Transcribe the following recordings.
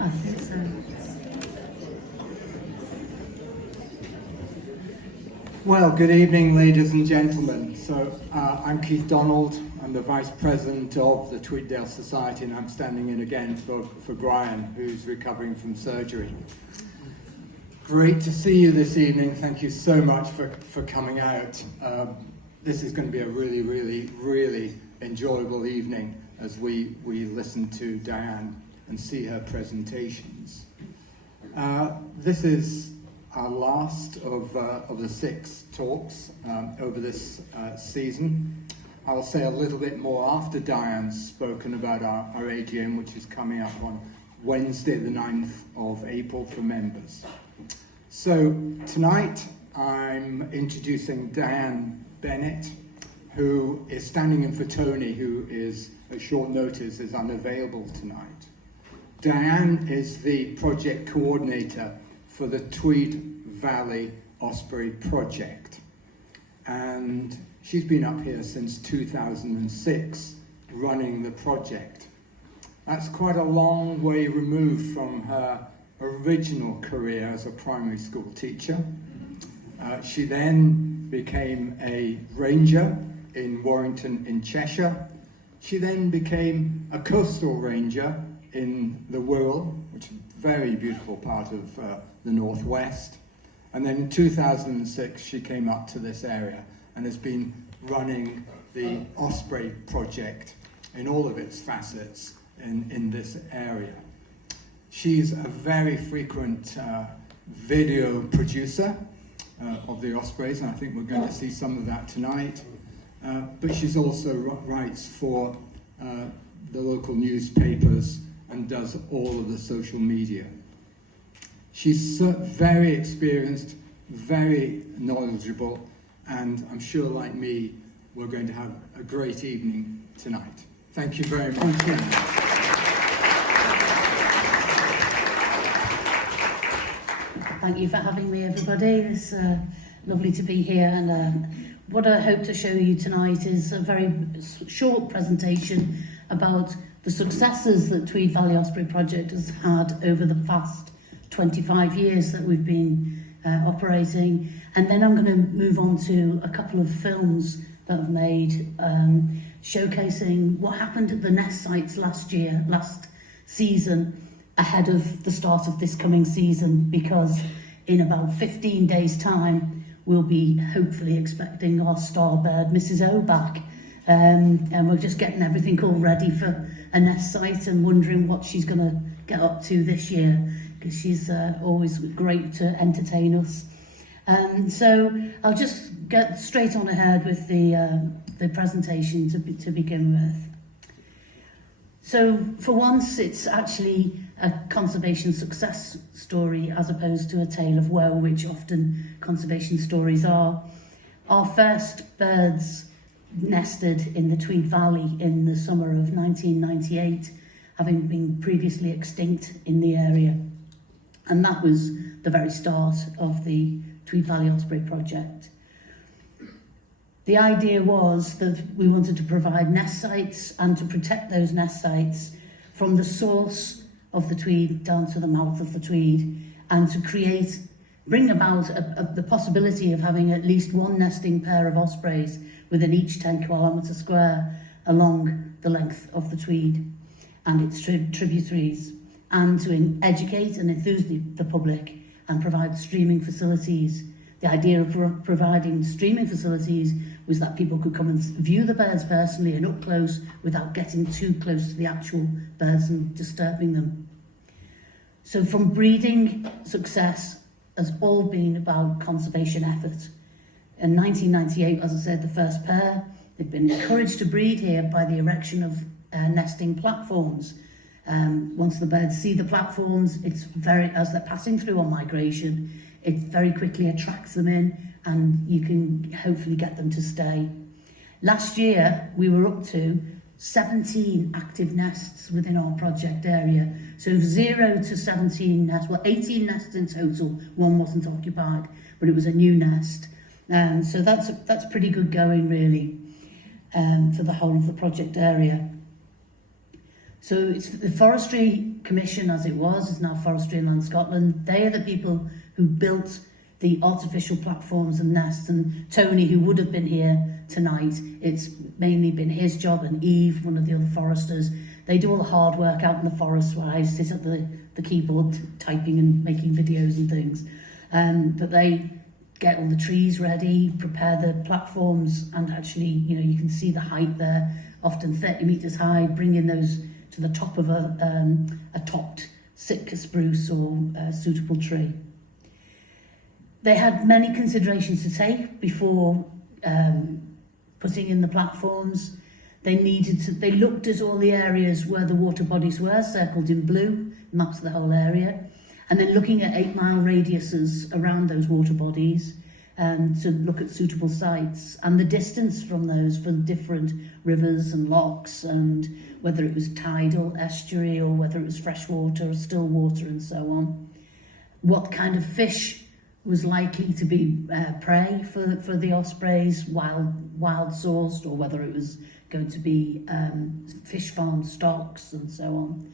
I think so. Well, good evening, ladies and gentlemen. So I'm Keith Donald. I'm the Vice President of the Tweeddale Society, and I'm standing in again for Brian, who's recovering from surgery. Great to see you this evening. Thank you so much for coming out. This is going to be a really, really, really enjoyable evening as we listen to Diane and see her presentations. This is our last of the 6 talks over this season. I'll say a little bit more after Diane's spoken about our AGM, which is coming up on Wednesday the 9th of April for members. So tonight I'm introducing Diane Bennett, who is standing in for Tony, who is at short notice is unavailable tonight. Diane is the project coordinator for the Tweed Valley Osprey project, and she's been up here since 2006 running the project. That's quite a long way removed from her original career as a primary school teacher. She then became a ranger in Warrington in Cheshire. She then became a coastal ranger in the Wirral, which is a very beautiful part of the northwest. And then in 2006 she came up to this area and has been running the Osprey project in all of its facets in this area. She's a very frequent video producer of the Ospreys, and I think we're going to see some of that tonight. But she's also writes for the local newspapers and does all of the social media. She's very experienced, very knowledgeable, and I'm sure, like me, we're going to have a great evening tonight. Thank you very much. Thank you for having me, everybody. It's lovely to be here, and what I hope to show you tonight is a very short presentation about the successes that Tweed Valley Osprey Project has had over the past 25 years that we've been operating, and then I'm going to move on to a couple of films that I've made showcasing what happened at the nest sites last season, ahead of the start of this coming season, because in about 15 days time we'll be hopefully expecting our star bird Mrs. O back, and we're just getting everything all ready for a nest site and wondering what she's going to get up to this year, because she's always great to entertain us. So I'll just get straight on ahead with the presentation to begin with. So for once, it's actually a conservation success story as opposed to a tale of woe, which often conservation stories are. Our first birds nested in the Tweed Valley in the summer of 1998, having been previously extinct in the area. And that was the very start of the Tweed Valley Osprey project. The idea was that we wanted to provide nest sites and to protect those nest sites from the source of the Tweed down to the mouth of the Tweed, and to bring about the possibility of having at least one nesting pair of ospreys within each 10 kilometre square along the length of the Tweed and its tributaries, and to educate and enthuse the public and provide streaming facilities. The idea of providing streaming facilities was that people could come and view the birds personally and up close without getting too close to the actual birds and disturbing them. So from breeding, success has all been about conservation effort. In 1998, as I said, the first pair, they've been encouraged to breed here by the erection of nesting platforms. Once the birds see the platforms, as they're passing through on migration, it very quickly attracts them in, and you can hopefully get them to stay. Last year, we were up to 17 active nests within our project area. So 0 to 17 nests, well, 18 nests in total. One wasn't occupied, but it was a new nest. So that's pretty good going, really, for the whole of the project area. So the forestry Commission, as it was, is now Forestry and Land Scotland. They are the people who built the artificial platforms and nests, and Tony, who would have been here tonight, it's mainly been his job, and Eve, one of the other foresters. They do all the hard work out in the forest where I sit at the keyboard typing and making videos and things. But they get all the trees ready, prepare the platforms, and actually, you can see the height there, often 30 metres high, bringing those to the top of a topped Sitka spruce or suitable tree. They had many considerations to take before putting in the platforms. They looked at all the areas where the water bodies were, circled in blue, maps of the whole area, and then looking at 8-mile radiuses around those water bodies to look at suitable sites and the distance from those for different rivers and lochs, and whether it was tidal, estuary, or whether it was freshwater or still water and so on. What kind of fish was likely to be prey for the ospreys, wild sourced, or whether it was going to be fish farm stocks and so on.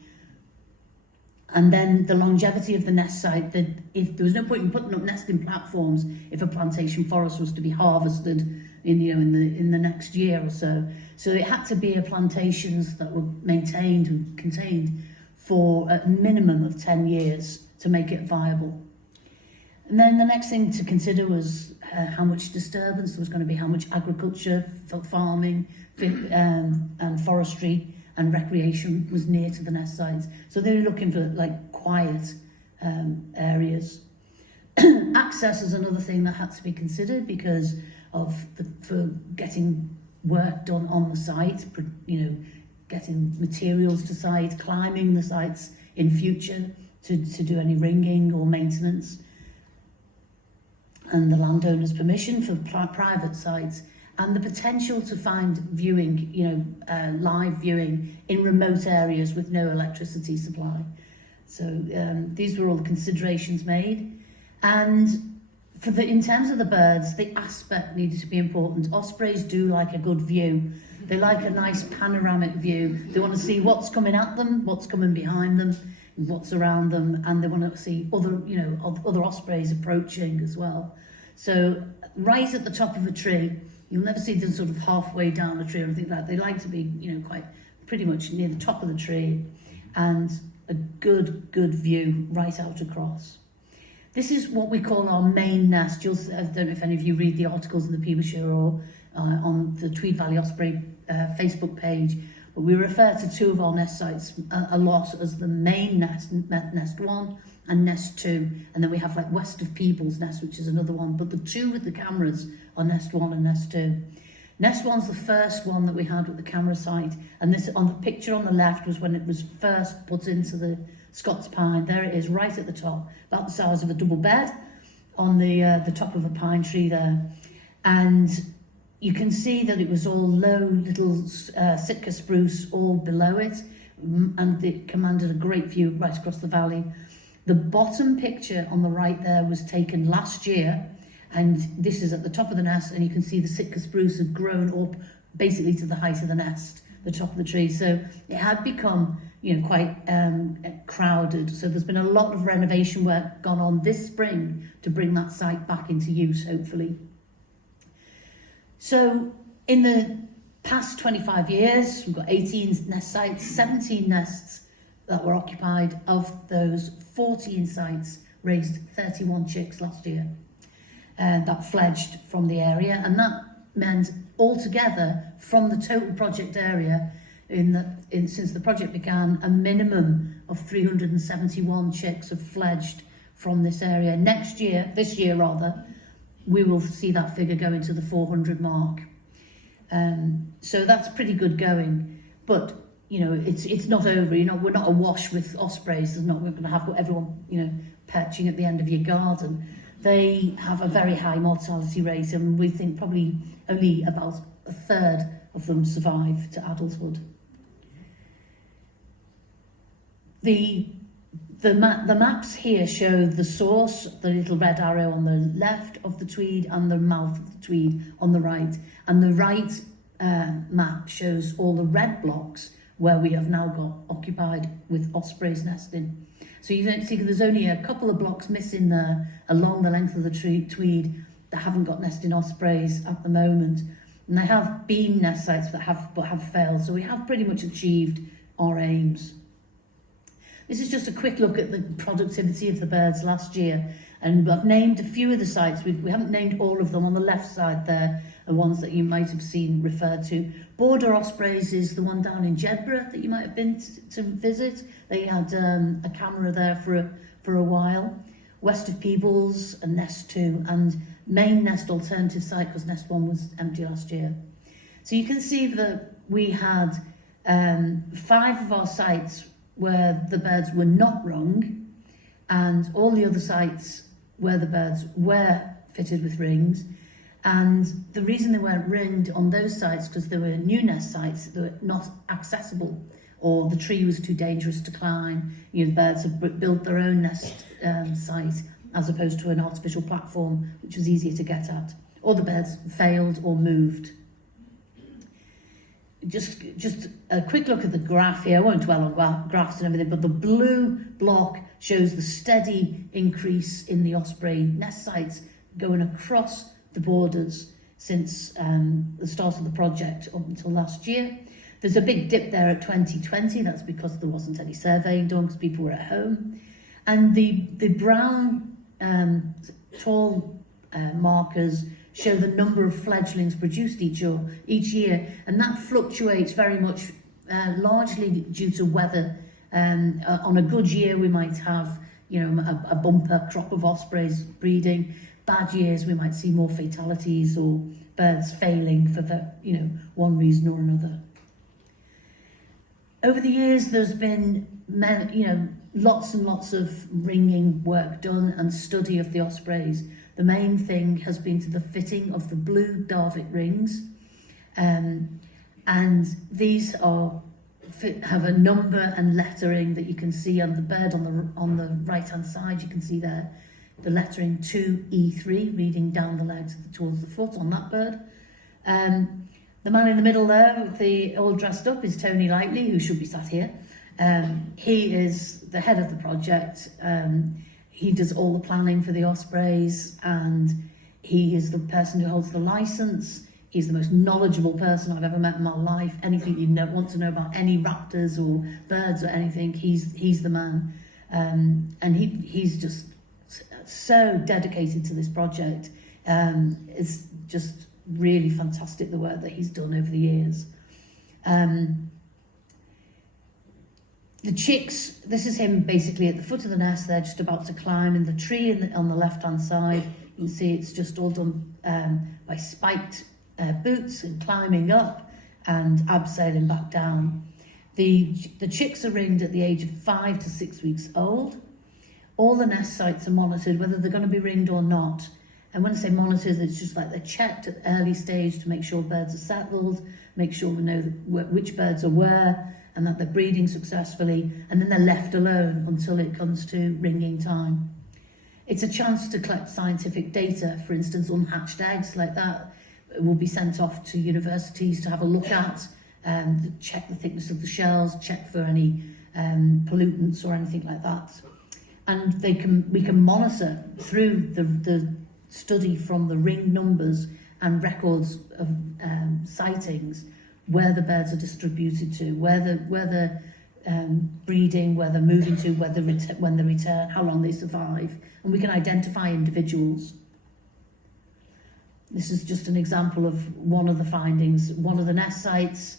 And then the longevity of the nest site, that if there was no point in putting up nesting platforms if a plantation forest was to be harvested in the next year or so. So it had to be plantations that were maintained and contained for a minimum of 10 years to make it viable. And then the next thing to consider was how much disturbance there was going to be, how much agriculture, farming, and forestry and recreation was near to the nest sites. So they were looking for quiet areas. Access is another thing that had to be considered because of for getting work done on the site, getting materials to site, climbing the sites in future to do any ringing or maintenance, and the landowner's permission for private sites, and the potential to find viewing, live viewing in remote areas with no electricity supply. So these were all the considerations made. And in terms of the birds, the aspect needed to be important. Ospreys do like a good view. They like a nice panoramic view. They want to see what's coming at them, what's coming behind them, what's around them, and they want to see other ospreys approaching as well. So right at the top of a tree, you'll never see them sort of halfway down a tree or anything like that. They like to be, quite pretty much near the top of the tree, and a good view right out across. This is what we call our main nest. I don't know if any of you read the articles in the Peeblesshire or on the Tweed Valley Osprey Facebook page, but we refer to two of our nest sites a lot as the main nest, Nest 1 and Nest 2, and then we have west of Peebles Nest, which is another one, but the two with the cameras are Nest 1 and Nest 2. Nest 1's the first one that we had with the camera site, and this on the picture on the left was when it was first put into the Scots pine. There it is, right at the top, about the size of a double bed on the top of a pine tree there. And you can see that it was all low little Sitka spruce all below it, and it commanded a great view right across the valley. The bottom picture on the right there was taken last year, and this is at the top of the nest, and you can see the Sitka spruce had grown up basically to the height of the nest, the top of the tree. So it had become quite crowded. So there's been a lot of renovation work gone on this spring to bring that site back into use, hopefully. So in the past 25 years, we've got 18 nest sites, 17 nests that were occupied. Of those, 14 sites raised 31 chicks last year, and that fledged from the area, and that meant altogether from the total project area since the project began, a minimum of 371 chicks have fledged from this area. This year rather, we will see that figure go into the 400 mark. So that's pretty good going, but it's not over. We're not awash with ospreys. We're going to have everyone perching at the end of your garden. They have a very high mortality rate, and we think probably only about a third of them survive to adulthood. The maps here show the source, the little red arrow on the left of the Tweed, and the mouth of the Tweed on the right. And the right map shows all the red blocks where we have now got occupied with ospreys nesting. So you don't see there's only a couple of blocks missing there along the length of the Tweed that haven't got nesting ospreys at the moment. And they have been nest sites that have failed. So we have pretty much achieved our aims. This is just a quick look at the productivity of the birds last year. And I've named a few of the sites. We haven't named all of them. On the left side there are ones that you might have seen referred to. Border Ospreys is the one down in Jedburgh that you might have been to visit. They had a camera there for a while. West of Peebles and Nest 2, and main Nest alternative site because Nest 1 was empty last year. So you can see that we had 5 of our sites where the birds were not rung, and all the other sites where the birds were fitted with rings. And the reason they weren't ringed on those sites because they were new nest sites that were not accessible, or the tree was too dangerous to climb. You know, the birds have built their own nest site as opposed to an artificial platform, which was easier to get at. Or the birds failed or moved. Just a quick look at the graph here. I won't dwell on graphs and everything, but the blue block shows the steady increase in the osprey nest sites going across the borders since the start of the project up until last year. There's a big dip there at 2020. That's because there wasn't any surveying done because people were at home. And the brown tall markers show the number of fledglings produced each year, and that fluctuates very much, largely due to weather. On a good year, we might have, you know, a bumper crop of ospreys breeding. Bad years, we might see more fatalities or birds failing for one reason or another. Over the years, there's been lots and lots of ringing work done and study of the ospreys. The main thing has been to the fitting of the blue Darvik rings, and these have a number and lettering that you can see on the bird on the right hand side. You can see there the lettering 2E3 reading down the legs towards the foot on that bird. The man in the middle there, with the all dressed up, is Tony Lightly, who should be sat here. He is the head of the project. He does all the planning for the ospreys, and he is the person who holds the license. He's the most knowledgeable person I've ever met in my life. Anything you want to know about any raptors or birds or anything, he's the man. And he's just so dedicated to this project. It's just really fantastic the work that he's done over the years. The chicks, this is him basically at the foot of the nest. They're just about to climb in the tree on the left-hand side. You can see it's just all done by spiked boots and climbing up and abseiling back down. The chicks are ringed at the age of 5 to 6 weeks old. All the nest sites are monitored, whether they're going to be ringed or not. And when I say monitored, it's just like they're checked at the early stage to make sure birds are settled, make sure we know which birds are where, and that they're breeding successfully, and then they're left alone until it comes to ringing time. It's a chance to collect scientific data. For instance, unhatched eggs like that will be sent off to universities to have a look at, check the thickness of the shells, check for any pollutants or anything like that. And we can monitor through the study from the ring numbers and records of sightings where the birds are distributed to, where they're breeding, where they're moving to, when they return, how long they survive, and we can identify individuals. This is just an example of one of the findings. One of the nest sites,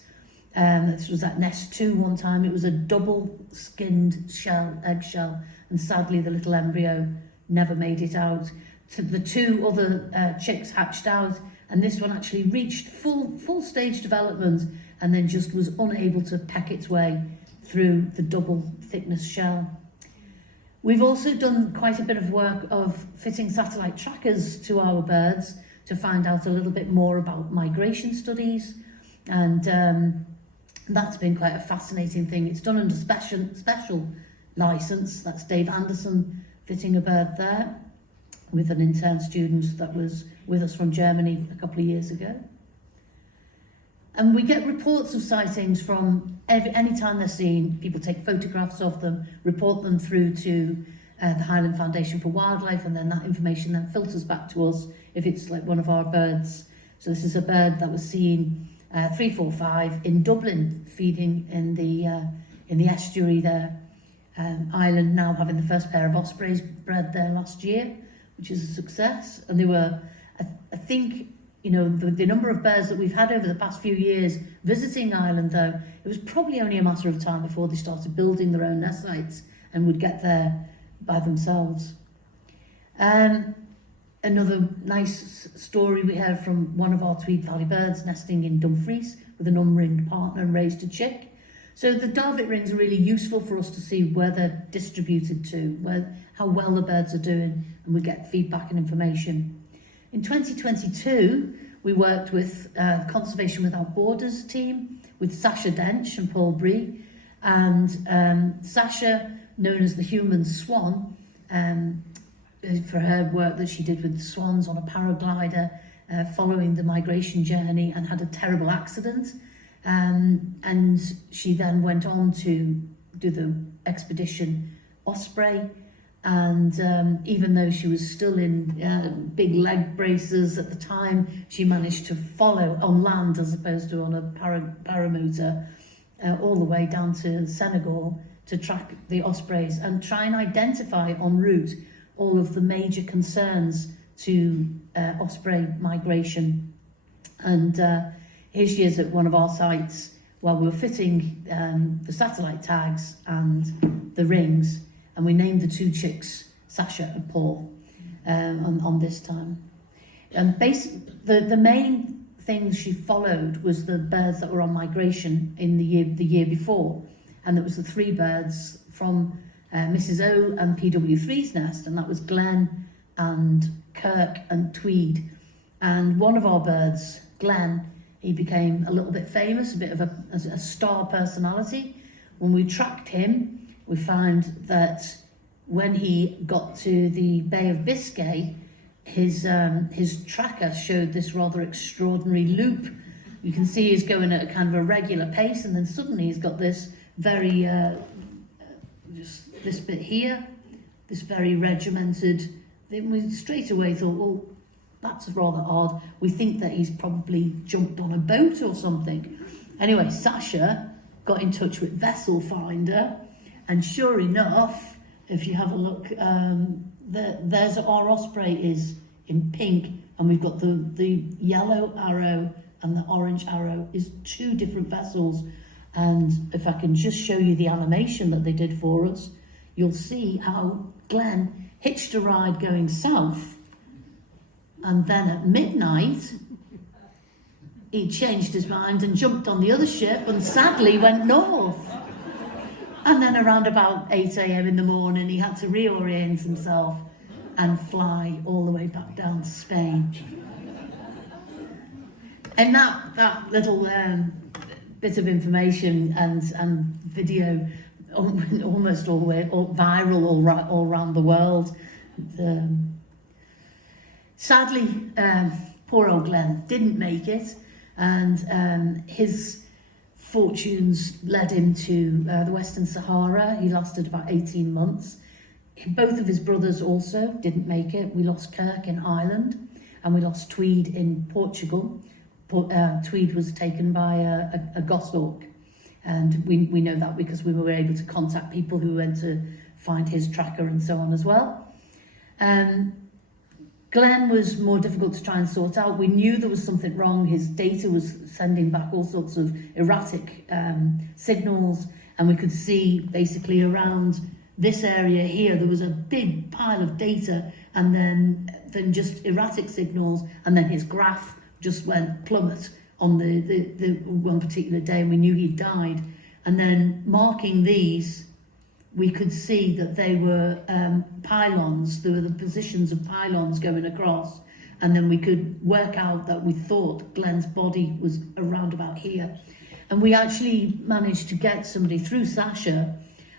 this was at Nest 2 one time. It was a double-skinned eggshell, and sadly the little embryo never made it out. The 2 other chicks hatched out, and this one actually reached full stage development and then just was unable to peck its way through the double thickness shell. We've also done quite a bit of work of fitting satellite trackers to our birds to find out a little bit more about migration studies, and that's been quite a fascinating thing. It's done under special license. That's Dave Anderson fitting a bird there with an intern student that was with us from Germany a couple of years ago. And we get reports of sightings from any time they're seen. People take photographs of them, report them through to the Highland Foundation for Wildlife, and then that information then filters back to us if it's like one of our birds. So this is a bird that was seen 345 in Dublin, feeding in the estuary there. Ireland now having the first pair of ospreys bred there last year, which is a success. And they were, I think, you know, the number of birds that we've had over the past few years visiting Ireland, though, it was probably only a matter of time before they started building their own nest sites and would get there by themselves. Another nice story we heard from one of our Tweed Valley birds nesting in Dumfries with an unringed partner and raised a chick. So the Darvit rings are really useful for us to see where they're distributed to, how well the birds are doing, and we get feedback and information. In 2022, we worked with Conservation Without Borders team, with Sasha Dench and Paul Bree, and Sasha, known as the human swan, for her work that she did with swans on a paraglider following the migration journey, and had a terrible accident. And she then went on to do the expedition Osprey, and even though she was still in big leg braces at the time, she managed to follow on land as opposed to on a paramotor all the way down to Senegal to track the ospreys and try and identify en route all of the major concerns to osprey migration. And here she is at one of our sites while we were fitting the satellite tags and the rings, and we named the two chicks Sasha and Paul on this time. And the main things she followed was the birds that were on migration in the year before, and it was the three birds from Mrs. O and PW3's nest, and that was Glen and Kirk and Tweed. And one of our birds, Glen, he became a little bit famous, a bit of a star personality. When we tracked him, we found that when he got to the Bay of Biscay, his tracker showed this rather extraordinary loop. You can see he's going at a kind of a regular pace, and then suddenly he's got this very, just this bit here, this very regimented. Then we straight away thought, well, that's rather odd. We think that he's probably jumped on a boat or something. Anyway, Sasha got in touch with Vessel Finder, and sure enough, if you have a look, there's our osprey is in pink, and we've got the yellow arrow and the orange arrow is two different vessels. And if I can just show you the animation that they did for us, you'll see how Glenn hitched a ride going south, and then at midnight he changed his mind and jumped on the other ship and sadly went north. And then around about 8 a.m. in the morning he had to reorient himself and fly all the way back down to Spain. And that little bit of information and video almost all the way viral all around the world. Sadly, poor old Glenn didn't make it, and his fortunes led him to the Western Sahara. He lasted about 18 months. Both of his brothers also didn't make it. We lost Kirk in Ireland, and we lost Tweed in Portugal. Tweed was taken by a goshawk, and we know that because we were able to contact people who went to find his tracker and so on as well. Glenn was more difficult to try and sort out. We knew there was something wrong. His data was sending back all sorts of erratic signals, and we could see basically around this area here there was a big pile of data, and then just erratic signals, and then his graph just went plummet on the one particular day, and we knew he died. And then marking these, we could see that they were pylons. There were the positions of pylons going across, and then we could work out that we thought Glenn's body was around about here. And we actually managed to get somebody through Sasha,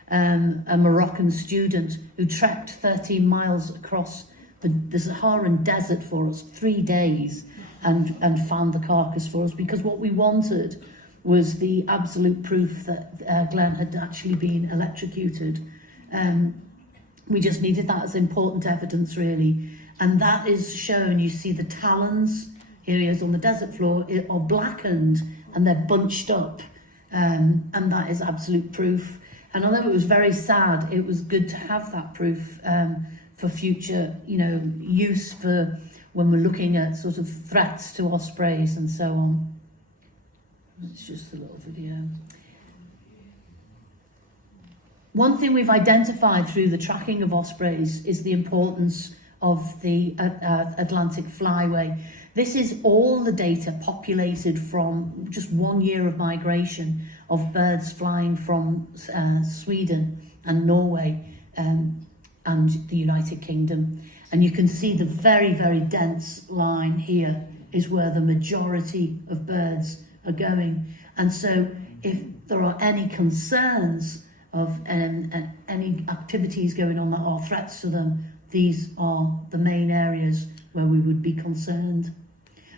a Moroccan student who trekked 13 miles across the Saharan desert for us, 3 days, and found the carcass for us, because what we wanted was the absolute proof that Glenn had actually been electrocuted. We just needed that as important evidence, really. And that is shown. You see the talons, here he is on the desert floor, are blackened and they're bunched up. And that is absolute proof. And although it was very sad, it was good to have that proof for future, use for when we're looking at sort of threats to ospreys and so on. It's just a little video. One thing we've identified through the tracking of ospreys is the importance of the Atlantic flyway. This is all the data populated from just 1 year of migration of birds flying from Sweden and Norway and the United Kingdom. And you can see the very, very dense line here is where the majority of birds are going. And so if there are any concerns of any activities going on that are threats to them, these are the main areas where we would be concerned.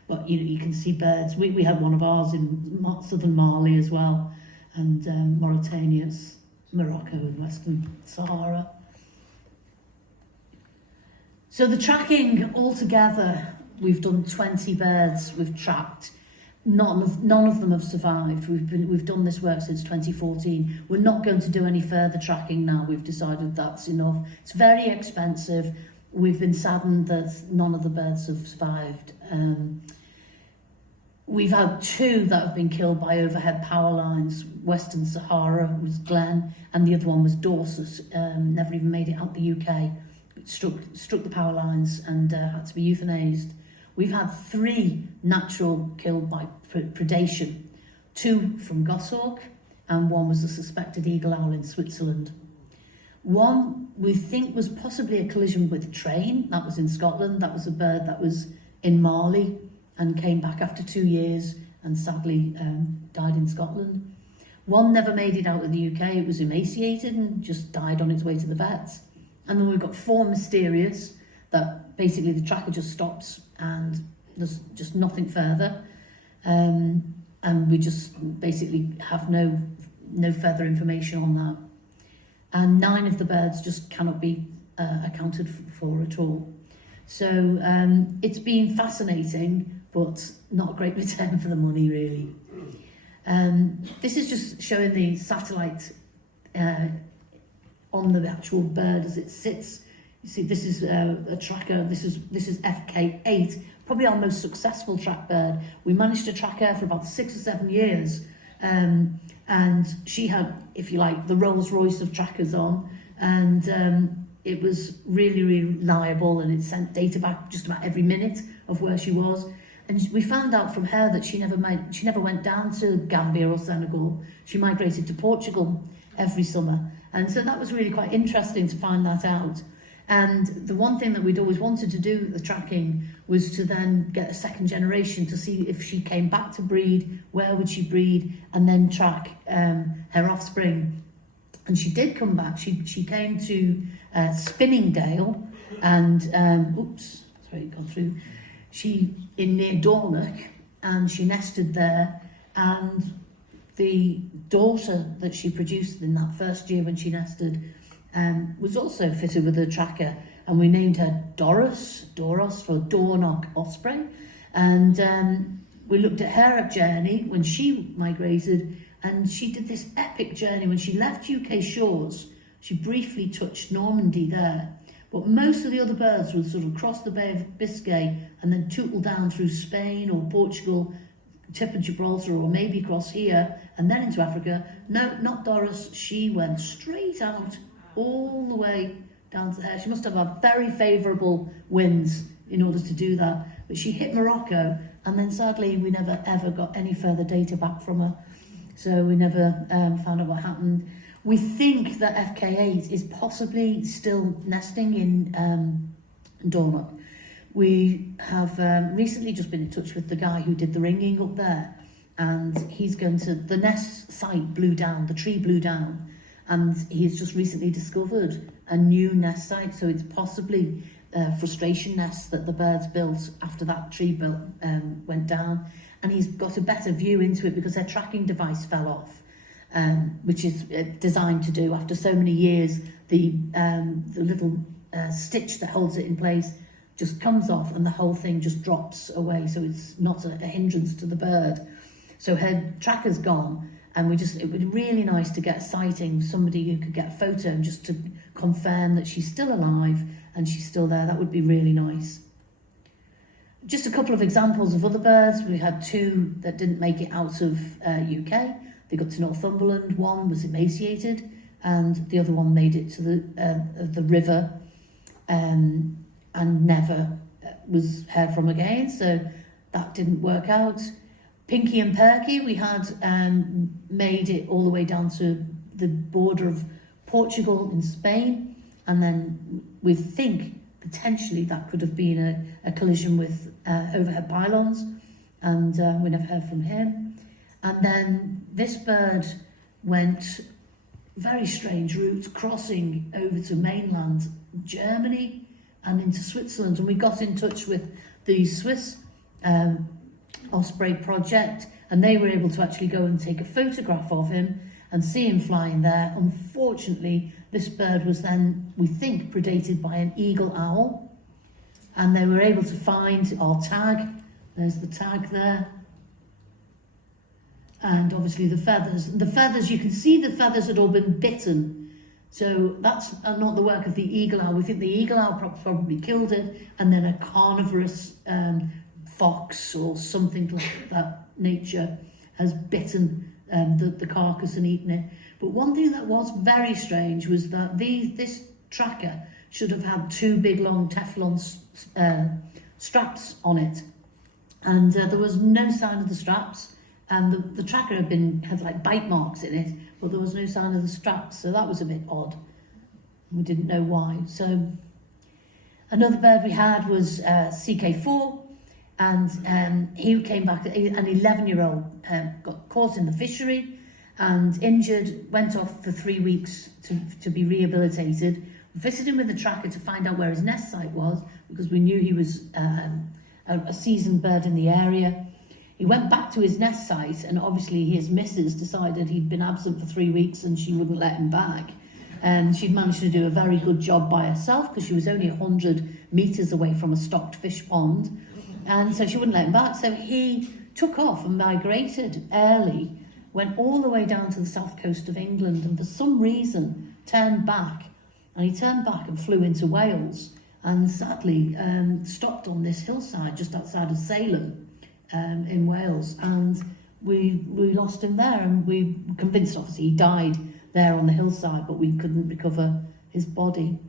But you can see birds. We had one of ours in southern Mali as well, and Mauritania, Morocco and Western Sahara. So the tracking altogether, we've done 20 birds we've tracked. None of them have survived. We've done this work since 2014. We're not going to do any further tracking now. We've decided that's enough. It's very expensive. We've been saddened that none of the birds have survived. We've had 2 that have been killed by overhead power lines. Western Sahara was Glen, and the other one was Dorset. Never even made it out the UK. Struck the power lines and had to be euthanized. We've had 3 natural killed by predation, 2 from goshawk, and 1 was a suspected eagle owl in Switzerland. 1 we think was possibly a collision with a train. That was in Scotland. That was a bird that was in Mali and came back after 2 years and sadly died in Scotland. 1 never made it out of the UK. It was emaciated and just died on its way to the vets. And then we've got 4 mysterious that basically the tracker just stops and there's just nothing further. And we just basically have no further information on that. And 9 of the birds just cannot be accounted for at all. So it's been fascinating, but not a great return for the money, really. This is just showing the satellite on the actual bird as it sits. You see, this is a tracker. This is FK8, probably our most successful track bird. We managed to track her for about 6 or 7 years, and she had, if you like, the Rolls Royce of trackers on, and it was really, really reliable, and it sent data back just about every minute of where she was. And we found out from her that she never went down to Gambia or Senegal. She migrated to Portugal every summer. And so that was really quite interesting to find that out. And the one thing that we'd always wanted to do with the tracking was to then get a second generation to see if she came back to breed, where would she breed, and then track her offspring. And she did come back. She came to Spinningdale and, she in near Dornoch, and she nested there, and the daughter that she produced in that first year when she nested was also fitted with a tracker, and we named her Doros for Dornoch Osprey. And we looked at her journey when she migrated, and she did this epic journey. When she left UK shores, she briefly touched Normandy there, but most of the other birds would sort of cross the Bay of Biscay and then tootle down through Spain or Portugal, tip of Gibraltar, or maybe across here and then into Africa. No, not Doris. She went straight out all the way down to there. She must have had very favourable winds in order to do that. But she hit Morocco, and then sadly we never ever got any further data back from her. So we never found out what happened. We think that FK8 is possibly still nesting in Dornoch. We have recently just been in touch with the guy who did the ringing up there, and he's going to, the nest site blew down, the tree blew down, and he's just recently discovered a new nest site, so it's possibly frustration nest that the birds built after that tree went down, and he's got a better view into it because their tracking device fell off, which is designed to do after so many years. The little stitch that holds it in place just comes off and the whole thing just drops away, so it's not a hindrance to the bird. So her tracker's gone, and it would be really nice to get a sighting, somebody who could get a photo and just to confirm that she's still alive and she's still there. That would be really nice. Just a couple of examples of other birds. We had two that didn't make it out of UK. They got to Northumberland. One was emaciated, and the other one made it to the river, and never was heard from again. So that didn't work out. Pinky and Perky, we had made it all the way down to the border of Portugal and Spain, and then we think potentially that could have been a collision with overhead pylons, and we never heard from him. And then this bird went very strange route, crossing over to mainland Germany and into Switzerland, and we got in touch with the Swiss Osprey project, and they were able to actually go and take a photograph of him and see him flying there. Unfortunately, this bird was then, we think, predated by an eagle owl, and they were able to find our tag. There's the tag there, and obviously the feathers, you can see the feathers had all been bitten, so that's not the work of the eagle owl. We think the eagle owl probably killed it, and then a carnivorous fox or something like that nature has bitten the carcass and eaten it. But one thing that was very strange was that this tracker should have had two big long Teflon straps on it, and there was no sign of the straps, and the tracker had like bite marks in it, but there was no sign of the straps, so that was a bit odd. We didn't know why. So another bird we had was CK4, and he came back, an 11-year-old, got caught in the fishery and injured, went off for 3 weeks to be rehabilitated. We fitted him with a tracker to find out where his nest site was, because we knew he was a seasoned bird in the area. He went back to his nest site, and obviously his missus decided he'd been absent for 3 weeks and she wouldn't let him back. And she'd managed to do a very good job by herself, because she was only 100 metres away from a stocked fish pond. And so she wouldn't let him back. So he took off and migrated early, went all the way down to the south coast of England, and for some reason turned back. And he turned back and flew into Wales, and sadly stopped on this hillside just outside of Salem in Wales. And we lost him there, and we were convinced, obviously, he died there on the hillside, but we couldn't recover his body.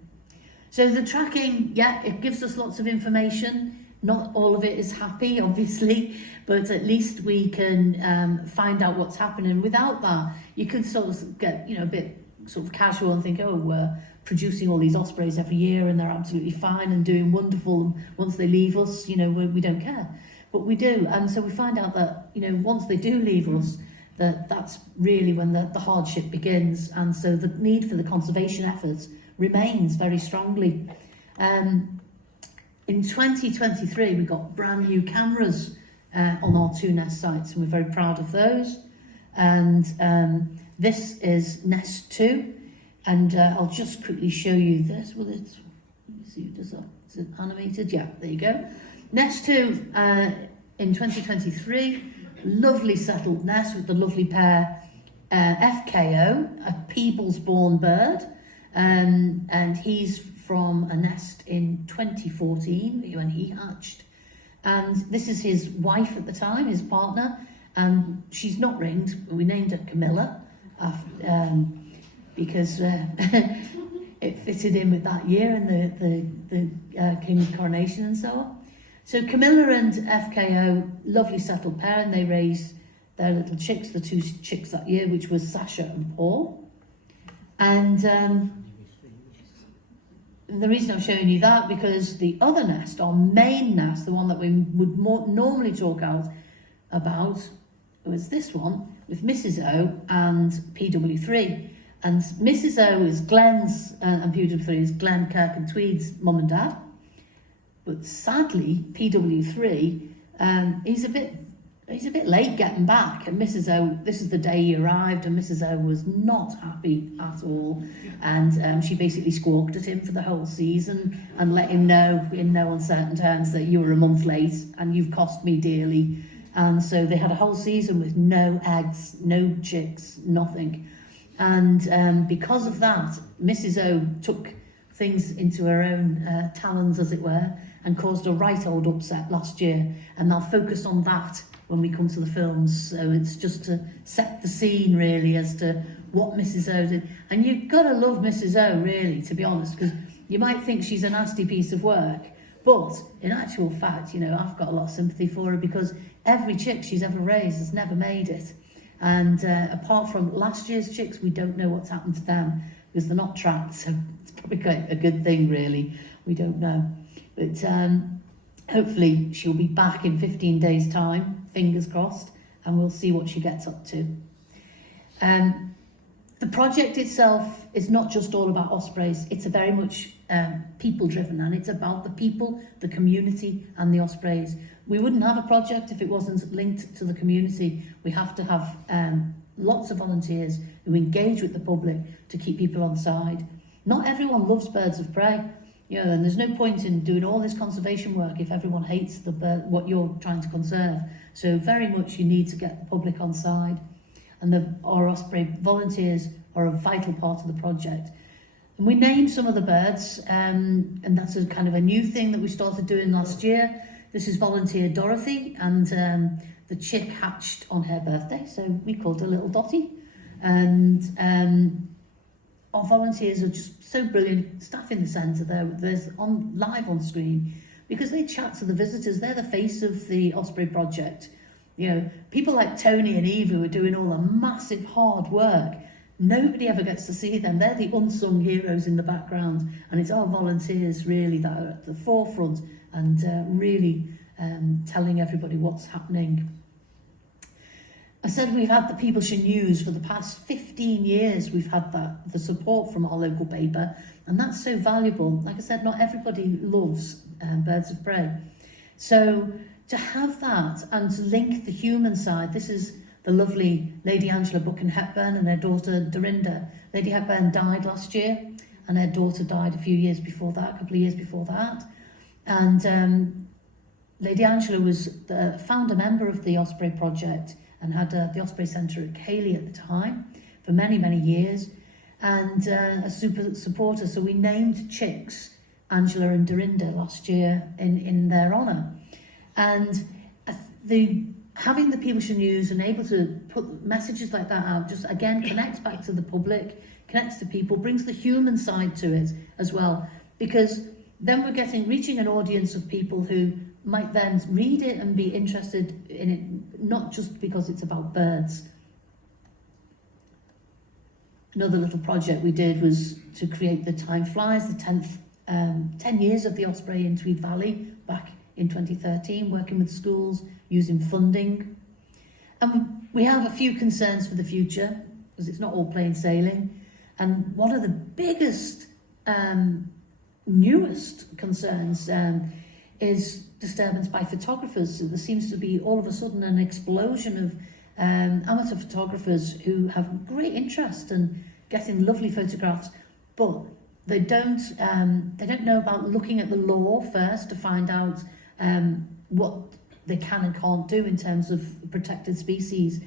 So the tracking, yeah, it gives us lots of information. Not all of it is happy, obviously, but at least we can find out what's happening. Without that, you can sort of get, a bit sort of casual and think, oh, we're producing all these ospreys every year and they're absolutely fine and doing wonderful. And once they leave us, we don't care. But we do. And so we find out that, once they do leave us, that's really when the hardship begins. And so the need for the conservation efforts remains very strongly. In 2023, we got brand new cameras on our 2 nest sites, and we're very proud of those. And this is nest 2, and I'll just quickly show you this. Let me see, is it animated? Yeah, there you go. Nest 2 in 2023, lovely settled nest with the lovely pair, FKO, a Peebles-born bird, and he's from a nest in 2014 when he hatched. And this is his wife at the time, his partner, and she's not ringed. We named her Camilla because it fitted in with that year and the King's coronation and so on. So Camilla and FKO, lovely settled pair, and they raised their little chicks, the 2 chicks that year, which was Sasha and Paul. And the reason I'm showing you that, because the other nest, our main nest, the one that we would normally talk about, was this one with Mrs. O and PW3. And Mrs. O is Glenn's, and PW3 is Glenn, Kirk and Tweed's mum and dad. But sadly, PW3, he's a bit late getting back, and Mrs. O, this is the day he arrived, and Mrs. O was not happy at all, and she basically squawked at him for the whole season and let him know in no uncertain terms that you were a month late and you've cost me dearly. And so they had a whole season with no eggs, no chicks, nothing. And because of that, Mrs. O took things into her own talons, as it were, and caused a right old upset last year. And they'll focus on that when we come to the films. So it's just to set the scene, really, as to what Mrs. O did. And you've got to love Mrs. O, really, to be honest, because you might think she's a nasty piece of work. But in actual fact, you know, I've got a lot of sympathy for her, because every chick she's ever raised has never made it. And apart from last year's chicks, we don't know what's happened to them because they're not tracked. So it's probably quite a good thing, really. We don't know. But hopefully she'll be back in 15 days' time, fingers crossed, and we'll see what she gets up to. The project itself is not just all about ospreys. It's a very much people-driven, and it's about the people, the community, and the ospreys. We wouldn't have a project if it wasn't linked to the community. We have to have lots of volunteers who engage with the public to keep people on side. Not everyone loves birds of prey, you know, and there's no point in doing all this conservation work if everyone hates the bird, what you're trying to conserve. So very much you need to get the public on side, and our osprey volunteers are a vital part of the project. And we named some of the birds, and that's a kind of a new thing that we started doing last year. This is volunteer Dorothy, and the chick hatched on her birthday, so we called her Little Dotty. And our volunteers are just so brilliant. Staff in the centre there's live on screen, because they chat to the visitors. They're the face of the Osprey project. You know, people like Tony and Eve who are doing all the massive hard work. Nobody ever gets to see them. They're the unsung heroes in the background, and it's our volunteers really that are at the forefront and really telling everybody what's happening. I said we've had the Peebleshire News for the past 15 years. We've had the support from our local paper, and that's so valuable. Like I said, not everybody loves birds of prey. So to have that and to link the human side, this is the lovely Lady Angela Buchan-Hepburn and her daughter Dorinda. Lady Hepburn died last year, and her daughter died a couple of years before that. And Lady Angela was the founder member of the Osprey project and had the Osprey Centre at Cayley at the time for many, many years, and a super supporter. So we named chicks Angela and Dorinda last year in their honour. And having the Peebleshire News and able to put messages like that out just again connects back to the public, connects to people, brings the human side to it as well, because then we're reaching an audience of people who might then read it and be interested in it, not just because it's about birds. Another little project we did was to create the Time Flies, the 10 years of the Osprey in Tweed Valley back in 2013, working with schools, using funding. And we have a few concerns for the future, because it's not all plain sailing. And one of the biggest, newest concerns is disturbance by photographers. So there seems to be all of a sudden an explosion of amateur photographers who have great interest in getting lovely photographs, but they don't know about looking at the law first to find out what they can and can't do in terms of protected species.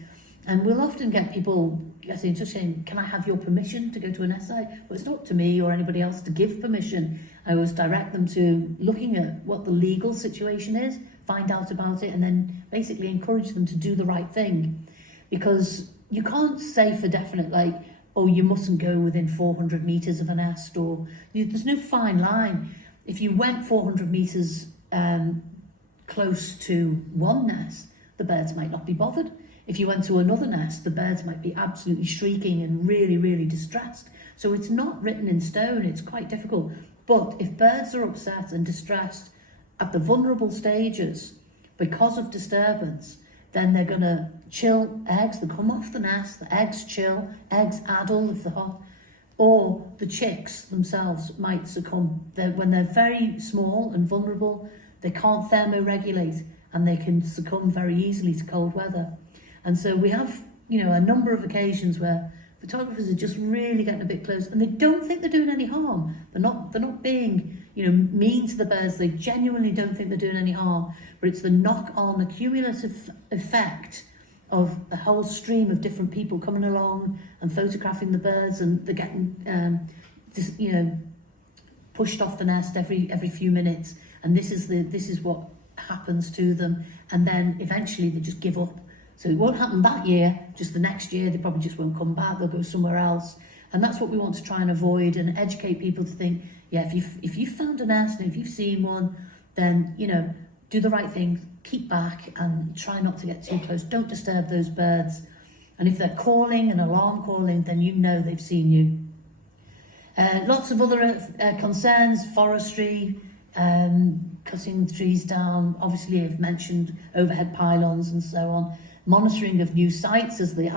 And we'll often get people getting in touch saying, can I have your permission to go to an essay? Well, it's not up to me or anybody else to give permission. I always direct them to looking at what the legal situation is, find out about it, and then basically encourage them to do the right thing. Because you can't say for definite, like, oh, you mustn't go within 400 metres of a nest, or there's no fine line. If you went 400 metres close to one nest, the birds might not be bothered. If you went to another nest, the birds might be absolutely shrieking and really, really distressed. So it's not written in stone, it's quite difficult. But if birds are upset and distressed at the vulnerable stages because of disturbance, then they're going to chill eggs, they come off the nest, the eggs chill, eggs addle if they're hot, or the chicks themselves might succumb. When they're very small and vulnerable, They can't thermoregulate, and they can succumb very easily to cold weather. And so we have, you know, a number of occasions where photographers are just really getting a bit close, and they don't think they're doing any harm. They're not being, you know, mean to the birds. They genuinely don't think they're doing any harm, but it's the knock-on, the cumulative effect of a whole stream of different people coming along and photographing the birds, and they're getting, just, you know, pushed off the nest every few minutes, and this is what happens to them, and then eventually they just give up. So it won't happen that year, just the next year they probably just won't come back, they'll go somewhere else. And that's what we want to try and avoid, and educate people to think, yeah, if you've found a nest and if you've seen one, then, you know, do the right thing, keep back and try not to get too close. Don't disturb those birds. And if they're calling and alarm calling, then you know they've seen you. Lots of other concerns, forestry, cutting trees down. Obviously, I've mentioned overhead pylons and so on. Monitoring of new sites as they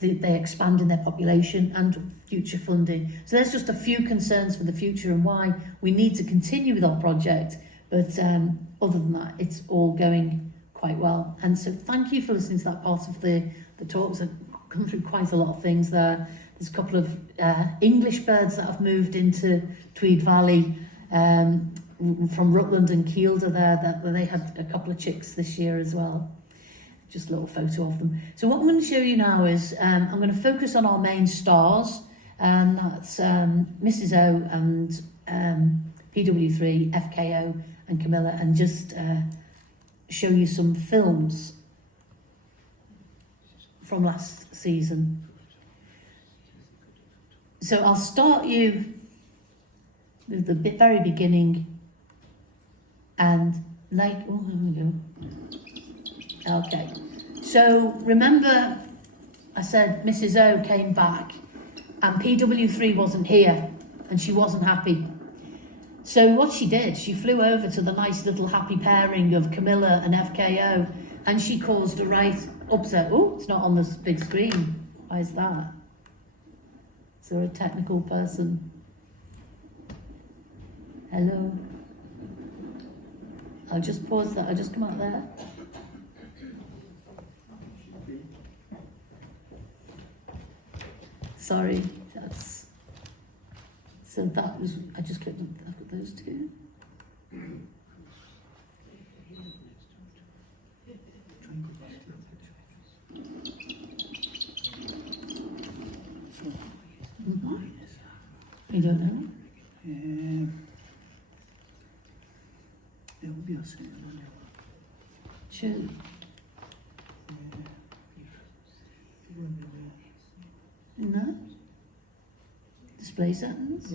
expand in their population, and future funding. So there's just a few concerns for the future and why we need to continue with our project. But other than that, it's all going quite well. And so thank you for listening to that part of the talks. I've come through quite a lot of things there. There's a couple of English birds that have moved into Tweed Valley from Rutland and Kielder there, that they had a couple of chicks this year as well. Just a little photo of them. So what I'm going to show you now is I'm going to focus on our main stars, and that's Mrs. O and PW3, FKO and Camilla, and just show you some films from last season. So I'll start you with the very beginning, and like, oh, there we go. Okay, so remember I said Mrs. O came back and PW3 wasn't here and she wasn't happy. So what she did, she flew over to the nice little happy pairing of Camilla and FKO, and she caused a right upset. Oh, it's not on this big screen. Why is that? Is there a technical person? Hello? I'll just pause that. I'll just come out there. Sorry, that's... So that was... I just clicked on those two. Mm-hmm. You don't know? Det vill jag säga. Sure. No? Display settings?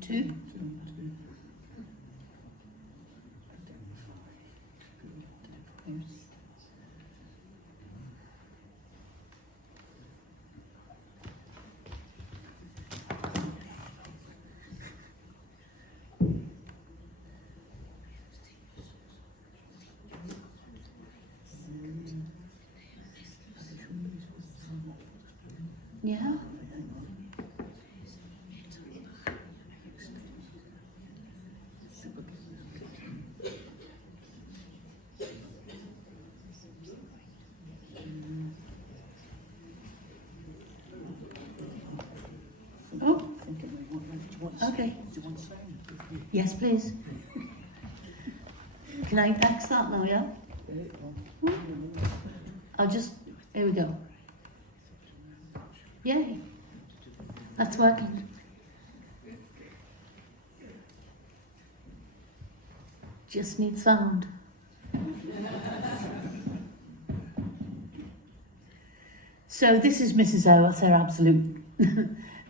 Two? Yeah. Oh, okay. Yes, please. Can I X that now, yeah? I'll just, here we go. Yay, that's working. Just need sound. So this is Mrs. O, that's her absolute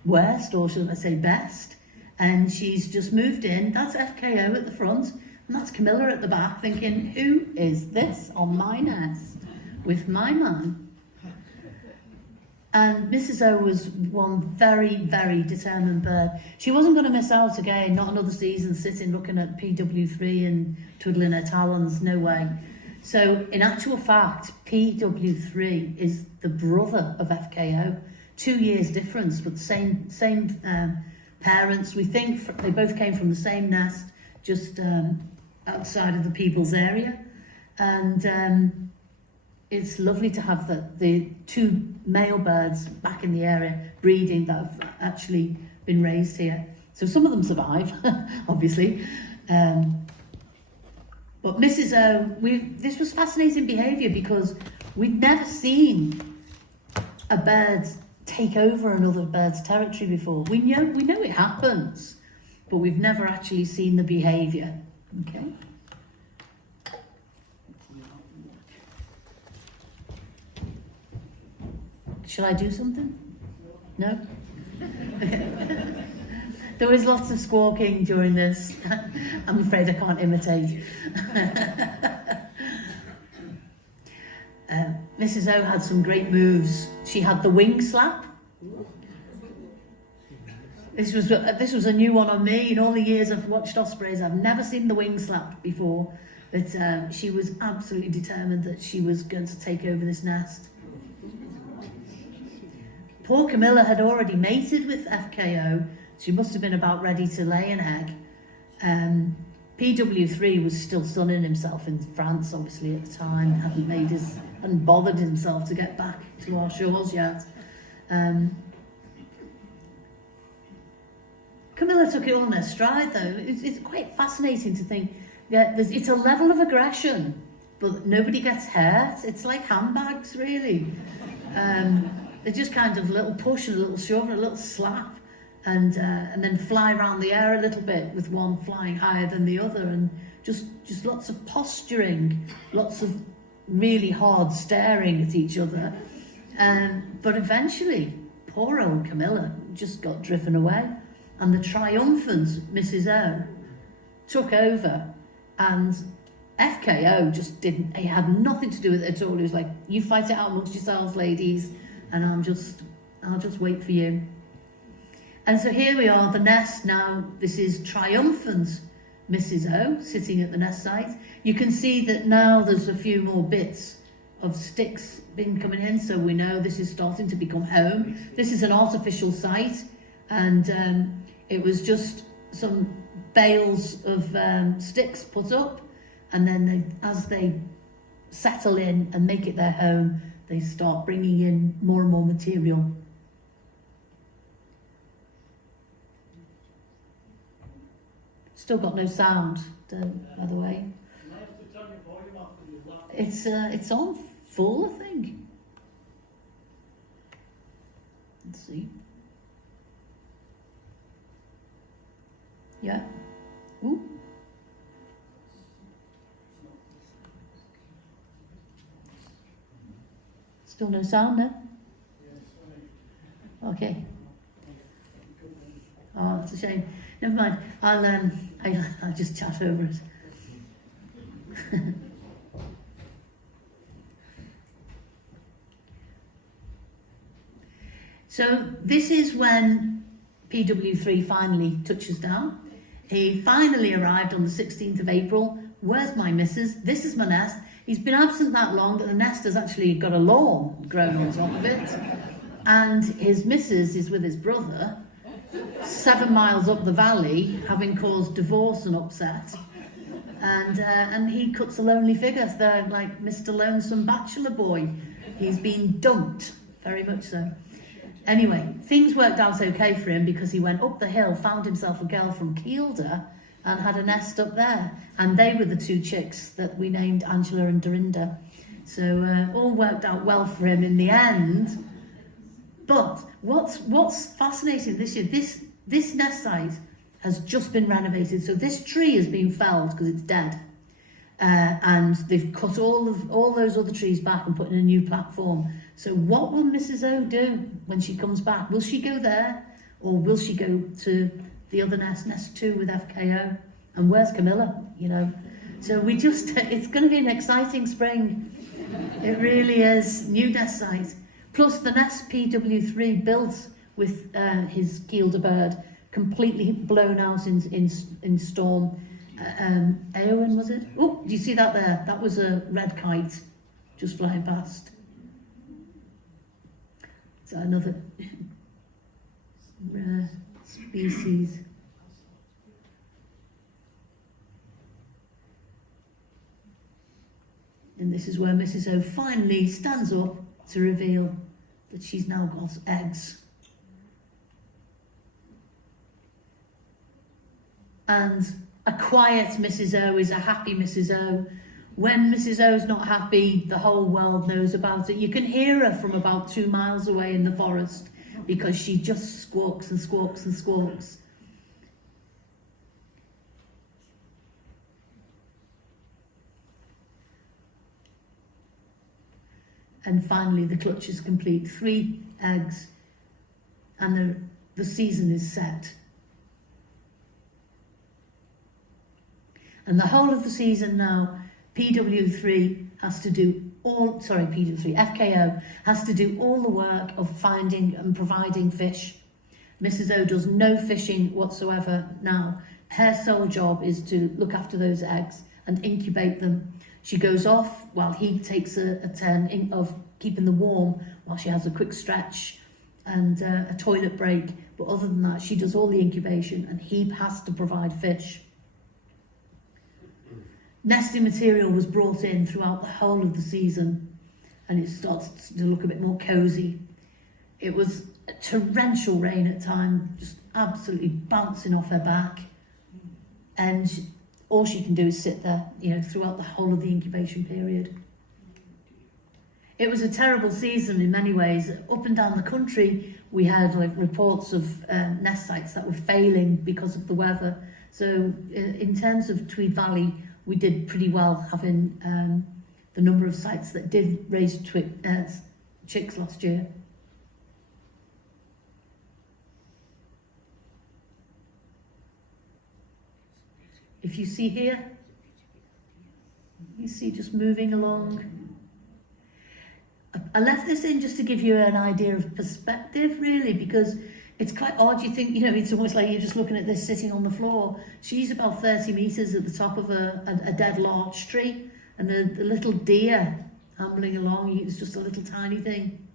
worst, or should I say best. And she's just moved in. That's FKO at the front, and that's Camilla at the back, thinking, who is this on my nest with my man? And Mrs. O was one very, very determined bird. She wasn't going to miss out again, not another season sitting looking at PW3 and twiddling her talons, no way. So in actual fact, PW3 is the brother of FKO. 2 years difference, but same parents. We think they both came from the same nest, just outside of the people's area. And it's lovely to have the two male birds back in the area breeding that have actually been raised here. So some of them survive, obviously. But Mrs. O, this was fascinating behaviour because we'd never seen a bird take over another bird's territory before. We know it happens, but we've never actually seen the behaviour. Okay. Shall I do something? No? There was lots of squawking during this. I'm afraid I can't imitate. Mrs. O had some great moves. She had the wing slap. This was a new one on me. In all the years I've watched Ospreys, I've never seen the wing slap before. But she was absolutely determined that she was going to take over this nest. Poor Camilla had already mated with FKO. She must have been about ready to lay an egg. PW3 was still sunning himself in France, obviously, at the time. Hadn't bothered himself to get back to our shores yet. Camilla took it all in her stride, though. It's quite fascinating to think that it's a level of aggression, but nobody gets hurt. It's like handbags, really. They're just kind of a little push and a little shove and a little slap, and then fly around the air a little bit with one flying higher than the other, and just lots of posturing, lots of really hard staring at each other. But eventually, poor old Camilla just got driven away, and the triumphant Mrs. O took over, and FKO just didn't, he had nothing to do with it at all. He was like, you fight it out amongst yourselves, ladies, and I'll just wait for you. And so here we are, the nest now. This is triumphant Mrs. O sitting at the nest site. You can see that now there's a few more bits of sticks been coming in, so we know this is starting to become home. This is an artificial site, and it was just some bales of sticks put up, and then as they settle in and make it their home, they start bringing in more and more material. Still got no sound, by the way. It's on full, I think. Let's see. Yeah. Ooh. Still no sound there? Okay. Oh, it's a shame. Never mind. I'll just chat over it. So this is when PW3 finally touches down. He finally arrived on the 16th of April. Where's my missus? This is my nest. He's been absent that long that the nest has actually got a lawn growing on top of it. And his missus is with his brother, 7 miles up the valley, having caused divorce and upset. And he cuts a lonely figure. They're like Mr. Lonesome Bachelor Boy. He's been dumped, very much so. Anyway, things worked out okay for him because he went up the hill, found himself a girl from Kielder, and had a nest up there. And they were the two chicks that we named Angela and Dorinda. So all worked out well for him in the end. But what's fascinating this year, this nest site has just been renovated. So this tree has been felled because it's dead. And they've cut all those other trees back and put in a new platform. So what will Mrs. O do when she comes back? Will she go there, or will she go to the other nest 2 with FKO? And where's Camilla? You know, so it's going to be an exciting spring. It really is. New nest site, plus the nest PW3 built with his Kielder bird, completely blown out in storm. Eowyn, was it? Oh, do you see that there? That was a red kite just flying past. So another rare species. And this is where Mrs. O finally stands up to reveal that she's now got eggs. And a quiet Mrs. O is a happy Mrs. O. When Mrs. O is not happy, the whole world knows about it. You can hear her from about 2 miles away in the forest because she just squawks and squawks and squawks. And finally, the clutch is complete. 3 eggs, and the season is set. And the whole of the season now, PW3 has to do all, sorry, PW3, FKO has to do all the work of finding and providing fish. Mrs. O does no fishing whatsoever now. Her sole job is to look after those eggs and incubate them. She goes off while he takes a turn of keeping them warm while she has a quick stretch and a toilet break. But other than that, she does all the incubation and he has to provide fish. Nesting material was brought in throughout the whole of the season and it starts to look a bit more cosy. It was a torrential rain at times, just absolutely bouncing off her back. And all she can do is sit there, throughout the whole of the incubation period. It was a terrible season in many ways. Up and down the country, we had reports of nest sites that were failing because of the weather. So in terms of Tweed Valley, we did pretty well having the number of sites that did raise chicks last year. If you see here, you see just moving along. I left this in just to give you an idea of perspective, really, because it's quite odd. You think, it's almost like you're just looking at this sitting on the floor. She's about 30 metres at the top of a dead larch tree, and the little deer ambling along, it's just a little tiny thing.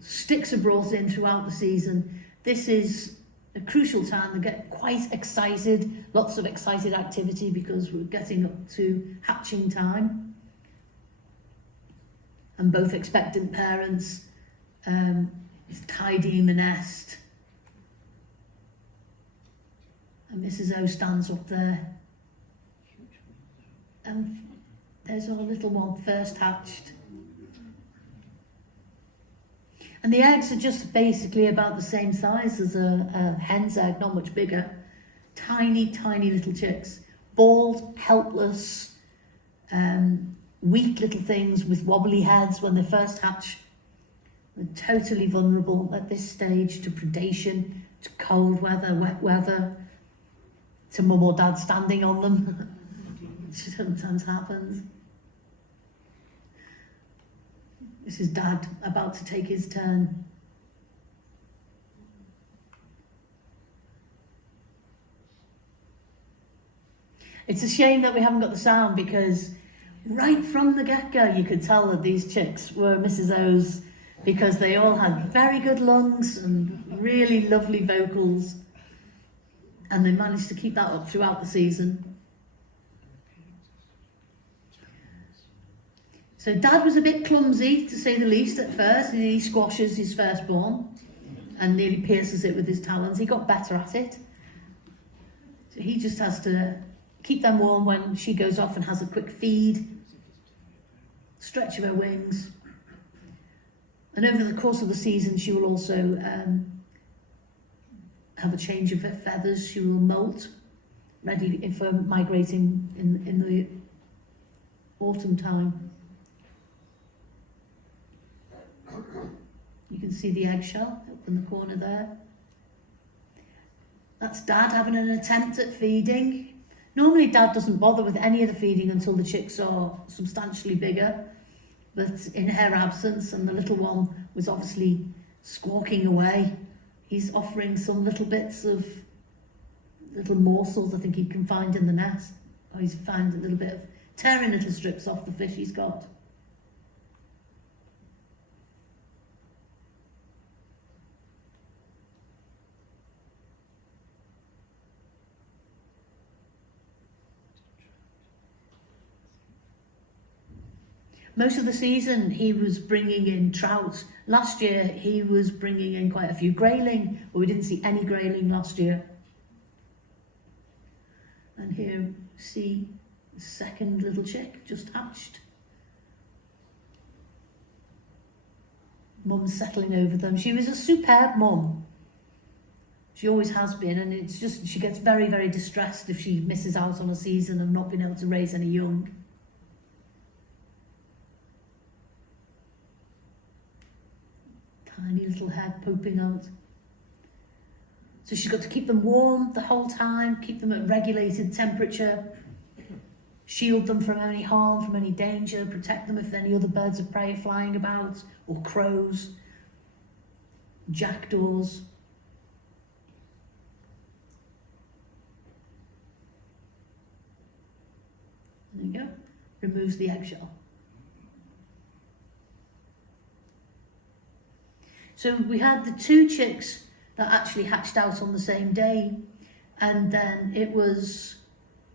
Sticks are brought in throughout the season. This is a crucial time. They get quite excited, lots of excited activity because we're getting up to hatching time. And both expectant parents is tidying the nest. And Mrs. O stands up there. And there's our little one, first hatched. And the eggs are just basically about the same size as a hen's egg, not much bigger. Tiny, tiny little chicks. Bald, helpless, weak little things with wobbly heads when they first hatch. They're totally vulnerable at this stage to predation, to cold weather, wet weather, to mum or dad standing on them, which sometimes happens. This is Dad about to take his turn. It's a shame that we haven't got the sound because right from the get-go you could tell that these chicks were Mrs. O's because they all had very good lungs and really lovely vocals, and they managed to keep that up throughout the season. So Dad was a bit clumsy, to say the least, at first, and he squashes his firstborn and nearly pierces it with his talons. He got better at it. So he just has to keep them warm when she goes off and has a quick feed, stretch of her wings. And over the course of the season, she will also have a change of her feathers. She will molt, ready for migrating in the autumn time. You can see the eggshell up in the corner there. That's Dad having an attempt at feeding. Normally Dad doesn't bother with any of the feeding until the chicks are substantially bigger, but in her absence, and the little one was obviously squawking away, he's offering some little bits of little morsels I think he can find in the nest. Or he's found a little bit of tearing little strips off the fish he's got. Most of the season he was bringing in trout. Last year he was bringing in quite a few grayling, but we didn't see any grayling last year. And here see the second little chick just hatched. Mum's settling over them. She was a superb mum. She always has been, and it's just she gets very, very distressed if she misses out on a season of not being able to raise any young. Tiny little head poking out. So she's got to keep them warm the whole time, keep them at regulated temperature, shield them from any harm, from any danger, protect them if any other birds of prey are flying about, or crows, jackdaws. There you go. Removes the eggshell. So we had the two chicks that actually hatched out on the same day, and then it was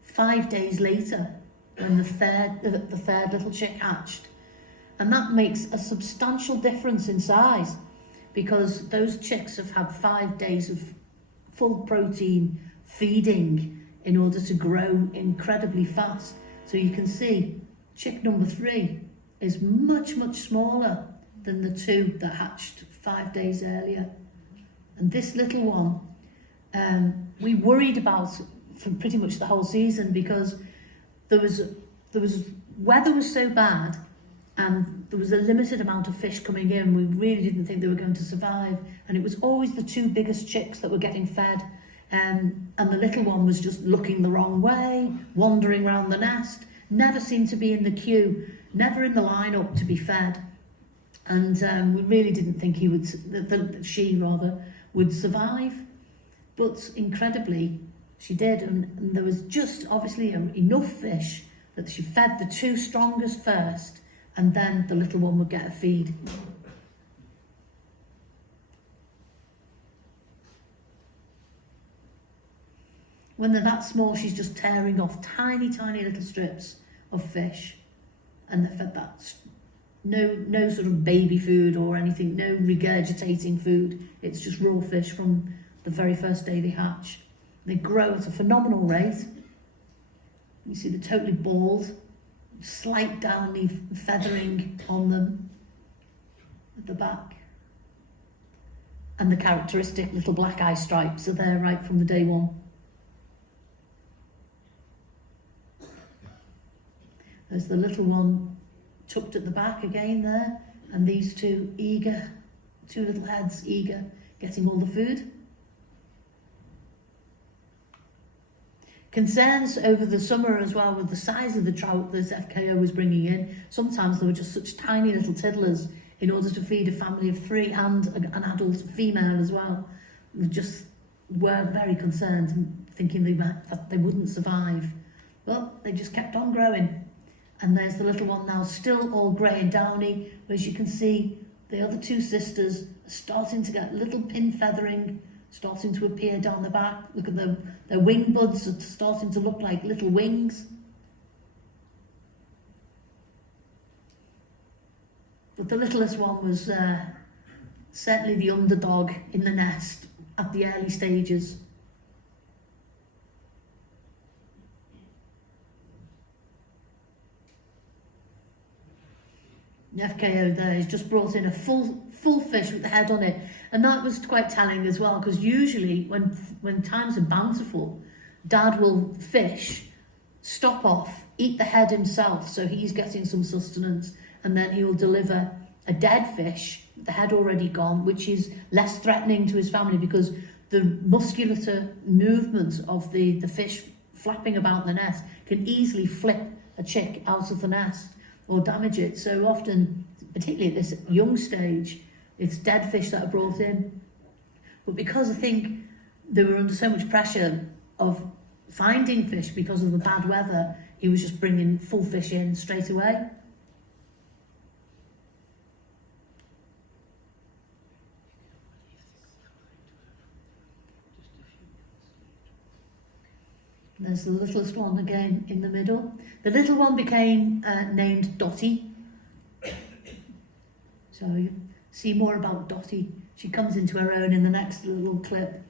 5 days later when the third little chick hatched, and that makes a substantial difference in size because those chicks have had 5 days of full protein feeding in order to grow incredibly fast. So you can see chick number 3 is much smaller than the 2 that hatched 5 days earlier. And this little one, we worried about for pretty much the whole season because there was weather was so bad and there was a limited amount of fish coming in. We really didn't think they were going to survive, and it was always the 2 biggest chicks that were getting fed, and the little one was just looking the wrong way, wandering around the nest, never seemed to be in the queue, never in the lineup to be fed. And we really didn't think she would survive, but incredibly she did, and there was just obviously enough fish that she fed the 2 strongest first, and then the little one would get a feed. When they're that small, she's just tearing off tiny little strips of fish, and they're fed that. No sort of baby food or anything, no regurgitating food. It's just raw fish from the very first day they hatch. They grow at a phenomenal rate. You see they're totally bald, slight downy feathering on them at the back. And the characteristic little black eye stripes are there right from the day one. There's the little one tucked at the back again there, and these 2 little heads eager, getting all the food. Concerns over the summer as well with the size of the trout that FKO was bringing in. Sometimes they were just such tiny little tiddlers in order to feed a family of 3 and an adult female as well. We just were very concerned, thinking that they wouldn't survive. Well, they just kept on growing. And there's the little one now, still all grey and downy. As you can see, the other 2 sisters are starting to get little pin feathering, starting to appear down the back. Look at them, their wing buds are starting to look like little wings. But the littlest one was certainly the underdog in the nest at the early stages. The FKO there has just brought in a full fish with the head on it, and that was quite telling as well, because usually when times are bountiful, Dad will fish, stop off, eat the head himself, so he's getting some sustenance, and then he will deliver a dead fish, the head already gone, which is less threatening to his family because the musculature movement of the fish flapping about the nest can easily flip a chick out of the nest or damage it. So often, particularly at this young stage, it's dead fish that are brought in. But because I think they were under so much pressure of finding fish because of the bad weather, he was just bringing full fish in straight away. There's the littlest one again in the middle. The little one became named Dottie. So you see more about Dottie. She comes into her own in the next little clip.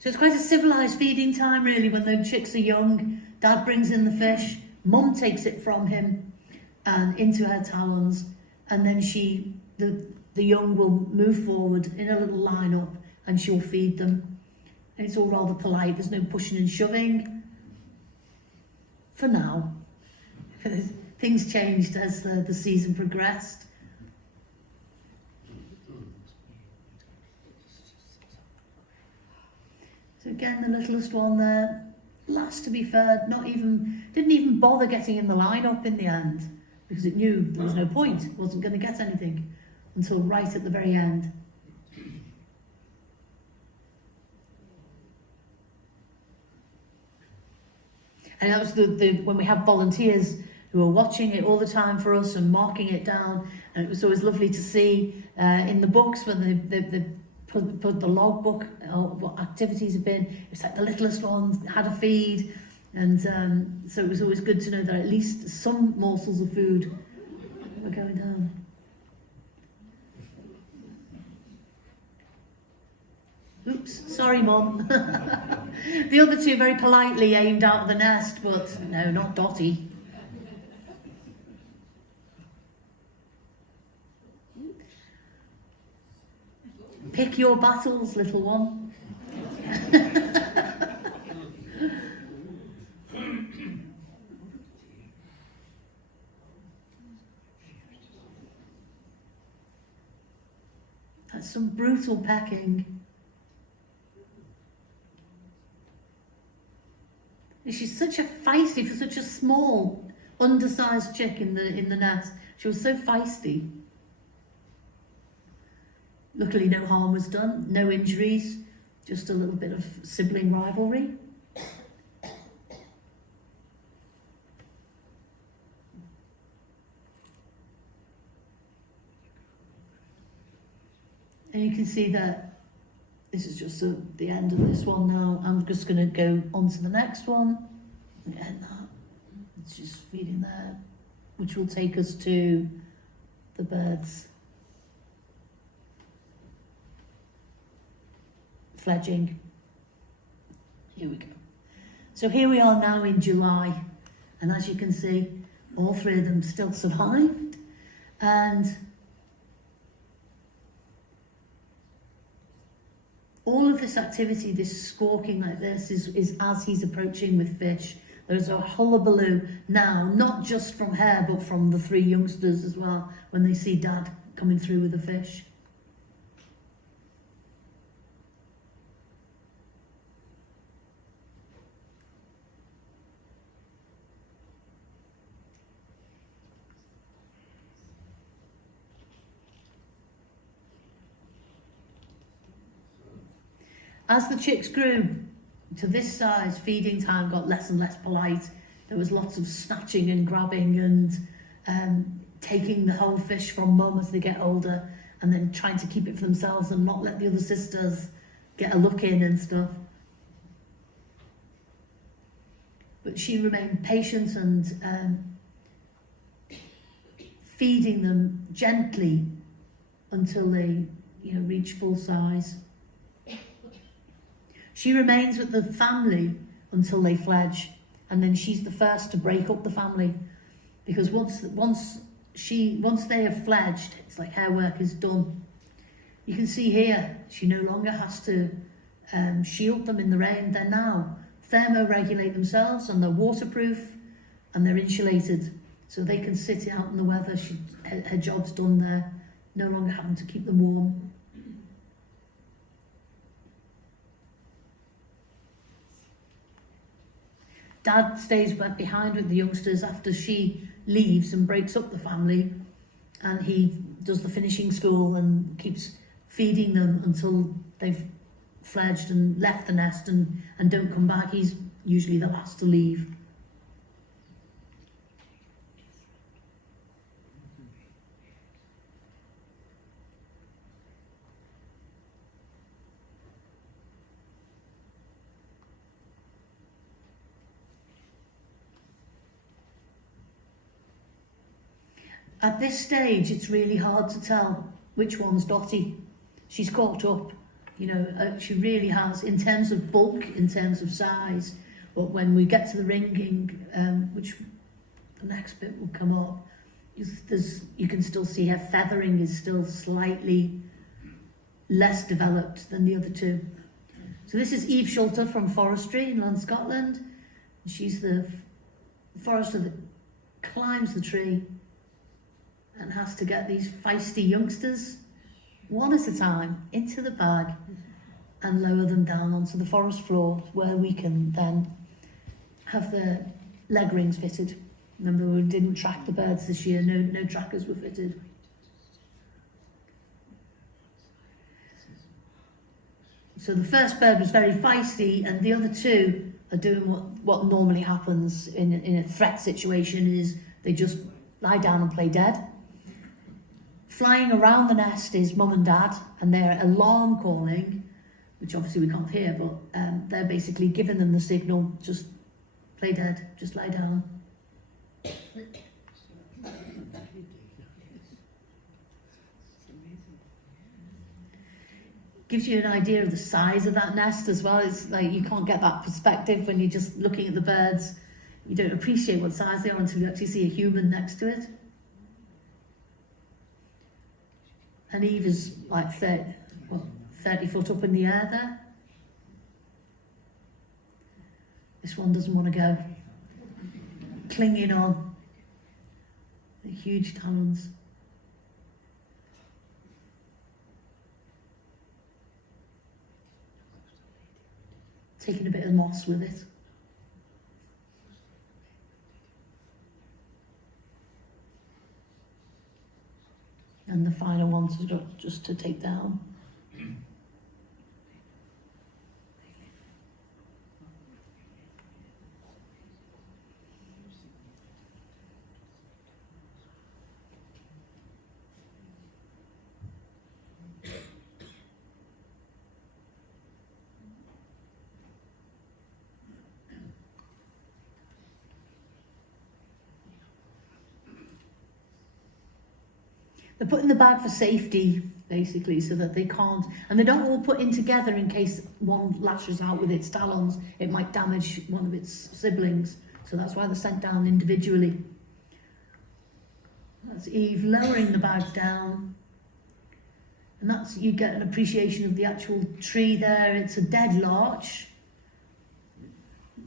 So it's quite a civilised feeding time really when the chicks are young. Dad brings in the fish, Mum takes it from him and into her talons, and then the young will move forward in a little line up and she'll feed them. And it's all rather polite, there's no pushing and shoving. For now. Things changed as the season progressed. So again, the littlest one there, last to be fed, didn't even bother getting in the line-up in the end because it knew there was no point, it wasn't going to get anything until right at the very end. And that was when we have volunteers who are watching it all the time for us and marking it down, and it was always lovely to see in the books when they put the logbook of what activities have been. It's like the littlest one had a feed, and so it was always good to know that at least some morsels of food were going down. Oops, sorry Mum. The other two very politely aimed out of the nest, but no, not Dottie. Pick your battles, little one. That's some brutal pecking. She's such a feisty, for such a small, undersized chick in the nest. She was so feisty. Luckily no harm was done, no injuries, just a little bit of sibling rivalry. And you can see that this is just the end of this one now. I'm just going to go on to the next one. And it's just feeding there, which will take us to the birds fledging. Here we go. So here we are now in July, and as you can see, all three of them still survived. And all of this activity, this squawking like this, is as he's approaching with fish. There's a hullabaloo now, not just from her, but from the three youngsters as well, when they see Dad coming through with the fish. As the chicks grew to this size, feeding time got less and less polite. There was lots of snatching and grabbing and taking the whole fish from Mum as they get older, and then trying to keep it for themselves and not let the other sisters get a look in and stuff. But she remained patient and feeding them gently until they, reach full size. She remains with the family until they fledge, and then she's the first to break up the family, because once they have fledged, it's like her work is done. You can see here, she no longer has to shield them in the rain. They're now thermoregulate themselves, and they're waterproof and they're insulated, so they can sit out in the weather. Her job's done there, no longer having to keep them warm. Dad stays back behind with the youngsters after she leaves and breaks up the family, and he does the finishing school and keeps feeding them until they've fledged and left the nest and don't come back. He's usually the last to leave. At this stage, it's really hard to tell which one's Dottie. She's caught up, you know, she really has, in terms of bulk, in terms of size. But when we get to the ringing, which the next bit will come up, you can still see her feathering is still slightly less developed than the other two. So this is Eve Schulter from Forestry in Land Scotland. She's the forester that climbs the tree and has to get these feisty youngsters, one at a time, into the bag and lower them down onto the forest floor, where we can then have the leg rings fitted. Remember, we didn't track the birds this year, no trackers were fitted. So the first bird was very feisty, and the other two are doing what normally happens in a threat situation, is they just lie down and play dead. Flying around the nest is mum and dad, and they're alarm calling, which obviously we can't hear, but they're basically giving them the signal, just play dead, just lie down. Gives you an idea of the size of that nest as well. It's like you can't get that perspective when you're just looking at the birds. You don't appreciate what size they are until you actually see a human next to it. And Eve is like 30 foot up in the air there. This one doesn't want to go. Clinging on. The huge talons. Taking a bit of moss with it. And the final one just to take down. They're put in the bag for safety, basically, so that they can't, and they don't all put in together in case one lashes out with its talons. It might damage one of its siblings, so that's why they're sent down individually. That's Eve lowering the bag down, and that's, you get an appreciation of the actual tree there. It's a dead larch.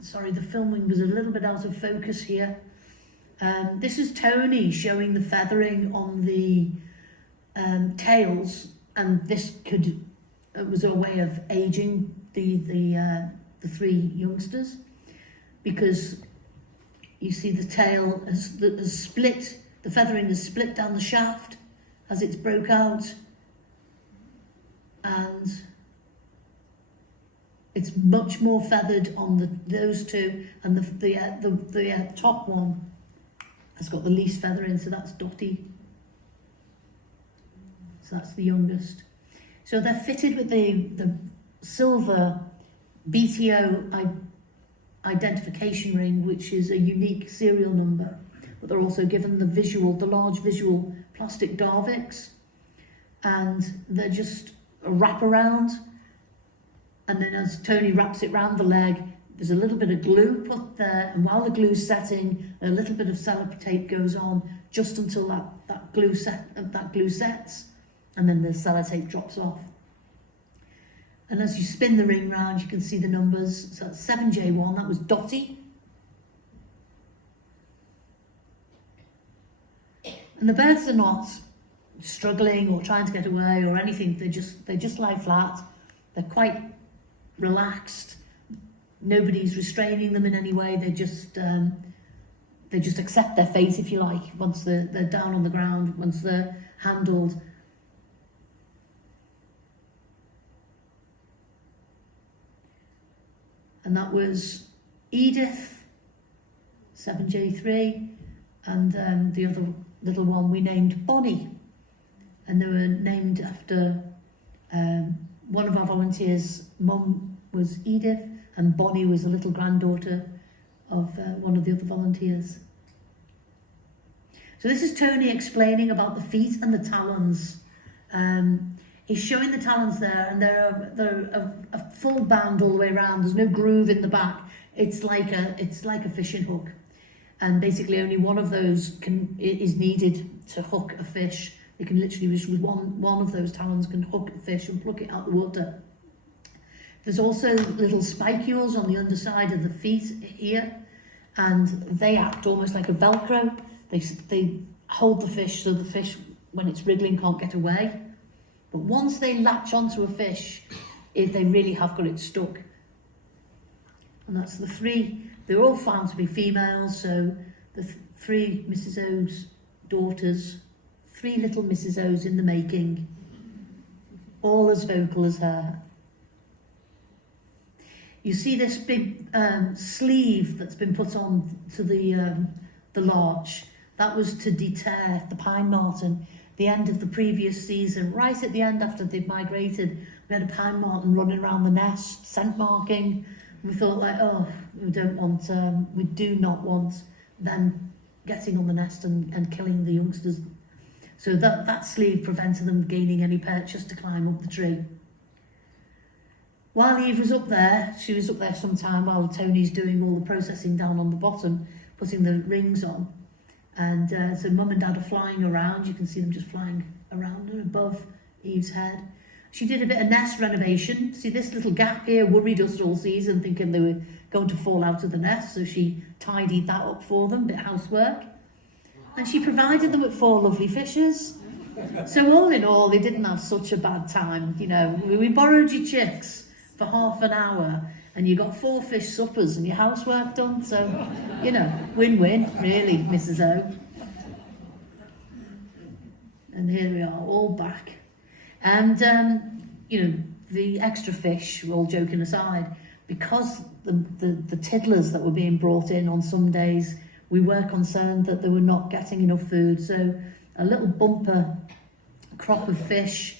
Sorry, the filming was a little bit out of focus here. This is Tony showing the feathering on the tails, and this was a way of aging the three youngsters, because you see the tail has split, the feathering is split down the shaft as it's broke out, and it's much more feathered on those two, and the top one has got the least feathering, so that's Dottie. So that's the youngest. So they're fitted with the silver BTO identification ring, which is a unique serial number. But they're also given the large visual plastic Darviks, and they're just a wraparound. And then as Tony wraps it round the leg, there's a little bit of glue put there, and while the glue's setting, a little bit of sellotape goes on just until that glue sets, and then the sellotape drops off. And as you spin the ring round, you can see the numbers. So that's 7J1, that was Dottie. And the birds are not struggling or trying to get away or anything. They just lie flat. They're quite relaxed. Nobody's restraining them in any way. They just accept their fate, if you like, once they're down on the ground, once they're handled. And that was Edith, 7J3, and the other little one we named Bonnie. And they were named after one of our volunteers' mum was Edith, and Bonnie was a little granddaughter of one of the other volunteers. So this is Tony explaining about the feet and the talons. He's showing the talons there, and they're a full band all the way around. There's no groove in the back. It's like a fishing hook, and basically only one of those is needed to hook a fish. You can literally just with one of those talons can hook the fish and pluck it out the water. There's also little spicules on the underside of the feet here, and they act almost like a Velcro. They hold the fish so the fish, when it's wriggling, can't get away. But once they latch onto a fish, they really have got it stuck. And that's the three. They're all found to be females, so the three Mrs. O's daughters, 3 little Mrs. O's in the making, all as vocal as her. You see this big sleeve that's been put on to the larch. That was to deter the pine marten. The end of the previous season, right at the end after they'd migrated, we had a pine marten running around the nest, scent marking. We thought like, oh, we do not want them getting on the nest and killing the youngsters. So that sleeve prevented them gaining any perches to climb up the tree. While Eve was up there, she was up there sometime while Tony's doing all the processing down on the bottom, putting the rings on. And so Mum and Dad are flying around. You can see them just flying around and above Eve's head. She did a bit of nest renovation. See this little gap here worried us all season, thinking they were going to fall out of the nest. So she tidied that up for them, bit of housework. And she provided them with 4 lovely fishes. So all in all, they didn't have such a bad time. You know, we borrowed your chicks for half an hour and you got 4 fish suppers and your housework done. So, you know, win-win, really, Mrs. O. And here we are, all back. And, you know, the extra fish, all joking aside, because the tiddlers that were being brought in on some days, we were concerned that they were not getting enough food. So a little bumper crop of fish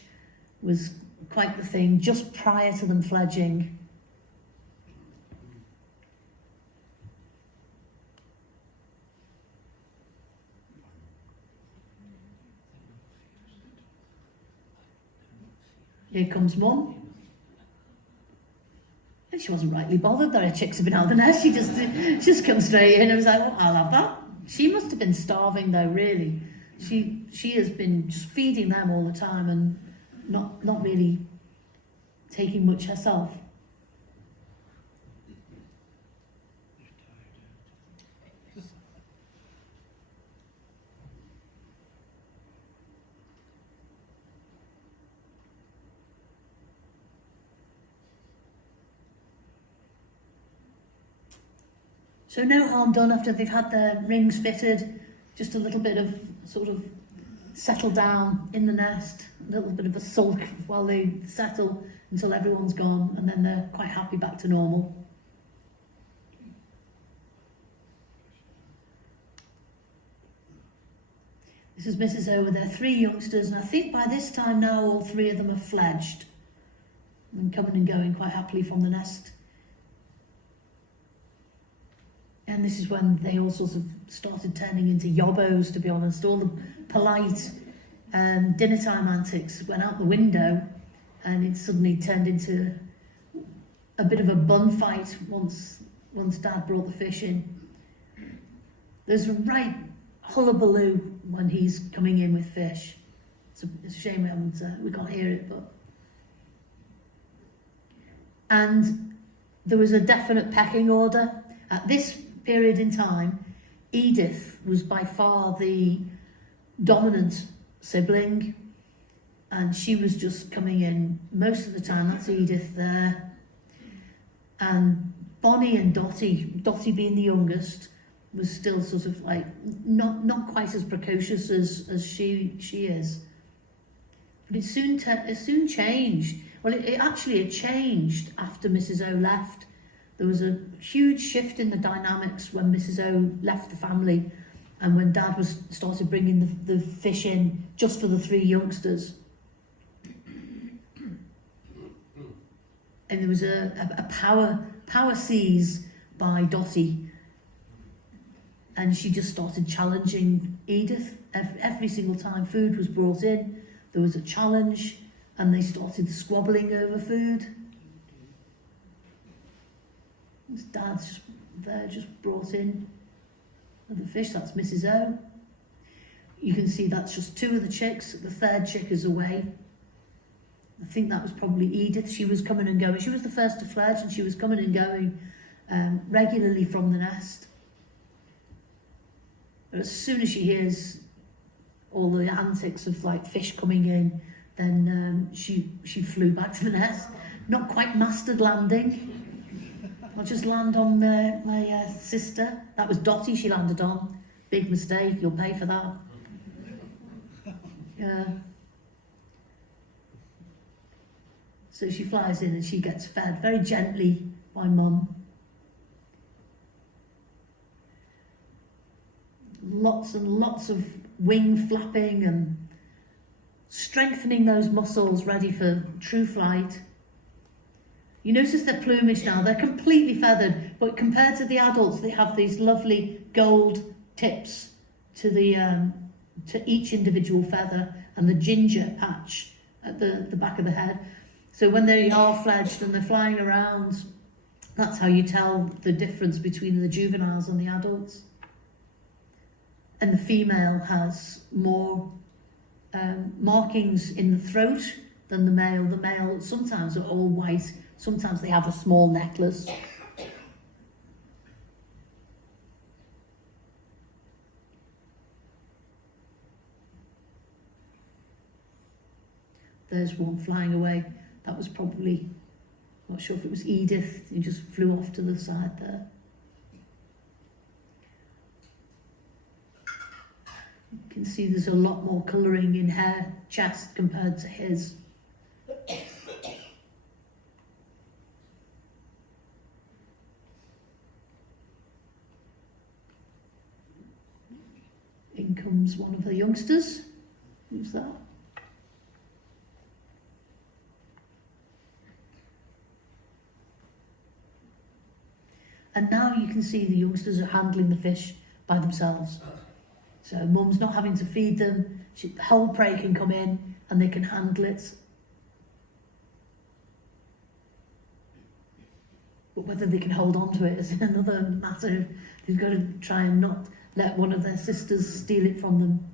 was quite the thing just prior to them fledging. Here comes Mum. And she wasn't rightly bothered that her chicks had been out of the nest. She just come straight in and was like, well, I'll have that. She must have been starving though, really. She has been just feeding them all the time and not really taking much herself. So no harm done after they've had their rings fitted, just a little bit of sort of settle down in the nest, a little bit of a sulk while they settle until everyone's gone, and then they're quite happy back to normal. This is Mrs. O with their 3 youngsters, and I think by this time now all 3 of them are fledged and coming and going quite happily from the nest. And this is when they all sort of started turning into yobbos, to be honest. All the polite dinner time antics went out the window, and it suddenly turned into a bit of a bun fight once Dad brought the fish in. There's a right hullabaloo when he's coming in with fish. It's a shame we can't hear it, but... And there was a definite pecking order. At this period in time, Edith was by far the dominant sibling, and she was just coming in most of the time. That's Edith there. And Bonnie and Dottie being the youngest, was still sort of like not quite as precocious as she is. But it soon changed. Well, it actually changed after Mrs. O left. There was a huge shift in the dynamics when Mrs. O left the family, and when Dad started bringing the fish in just for the 3 youngsters. And there was a power seize by Dottie, and she just started challenging Edith. Every single time food was brought in, there was a challenge, and they started squabbling over food. His Dad's just brought in the fish. That's Mrs. O. You can see that's just 2 of the chicks. The 3rd chick is away. I think that was probably Edith. She was coming and going. She was the first to fledge, and she was coming and going regularly from the nest. But as soon as she hears all the antics of like fish coming in, then she flew back to the nest. Not quite mastered landing. I'll just land on my sister. That was Dottie she landed on. Big mistake, you'll pay for that. Yeah. So she flies in and she gets fed very gently by Mum. Lots and lots of wing flapping and strengthening those muscles ready for true flight. You notice their plumage now, they're completely feathered, but compared to the adults, they have these lovely gold tips to to each individual feather, and the ginger patch at the back of the head. So when they are fledged and they're flying around, that's how you tell the difference between the juveniles and the adults. And the female has more markings in the throat than the male. The male sometimes are all white, sometimes they have a small necklace. There's one flying away. That was probably, not sure if it was Edith, who just flew off to the side there. You can see there's a lot more colouring in her chest compared to his. In comes one of the youngsters. Who's that? And now you can see the youngsters are handling the fish by themselves. So Mum's not having to feed them. The whole prey can come in and they can handle it. But whether they can hold on to it is another matter. They've got to try and not let one of their sisters steal it from them.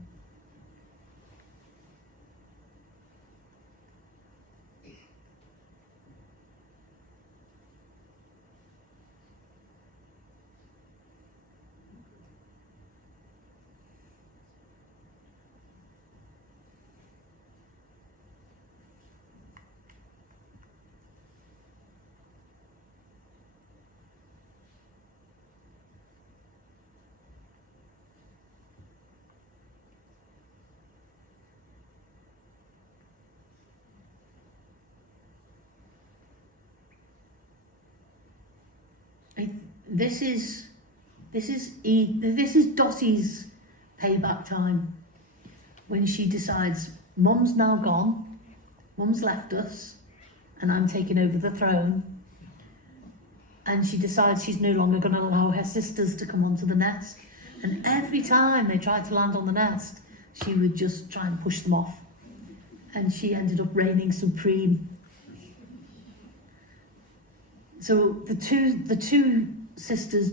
This is Dottie's payback time, when she decides Mum's now gone, Mum's left us, and I'm taking over the throne, and she decides she's no longer going to allow her sisters to come onto the nest. And every time they tried to land on the nest, she would just try and push them off, and she ended up reigning supreme. So the two sisters,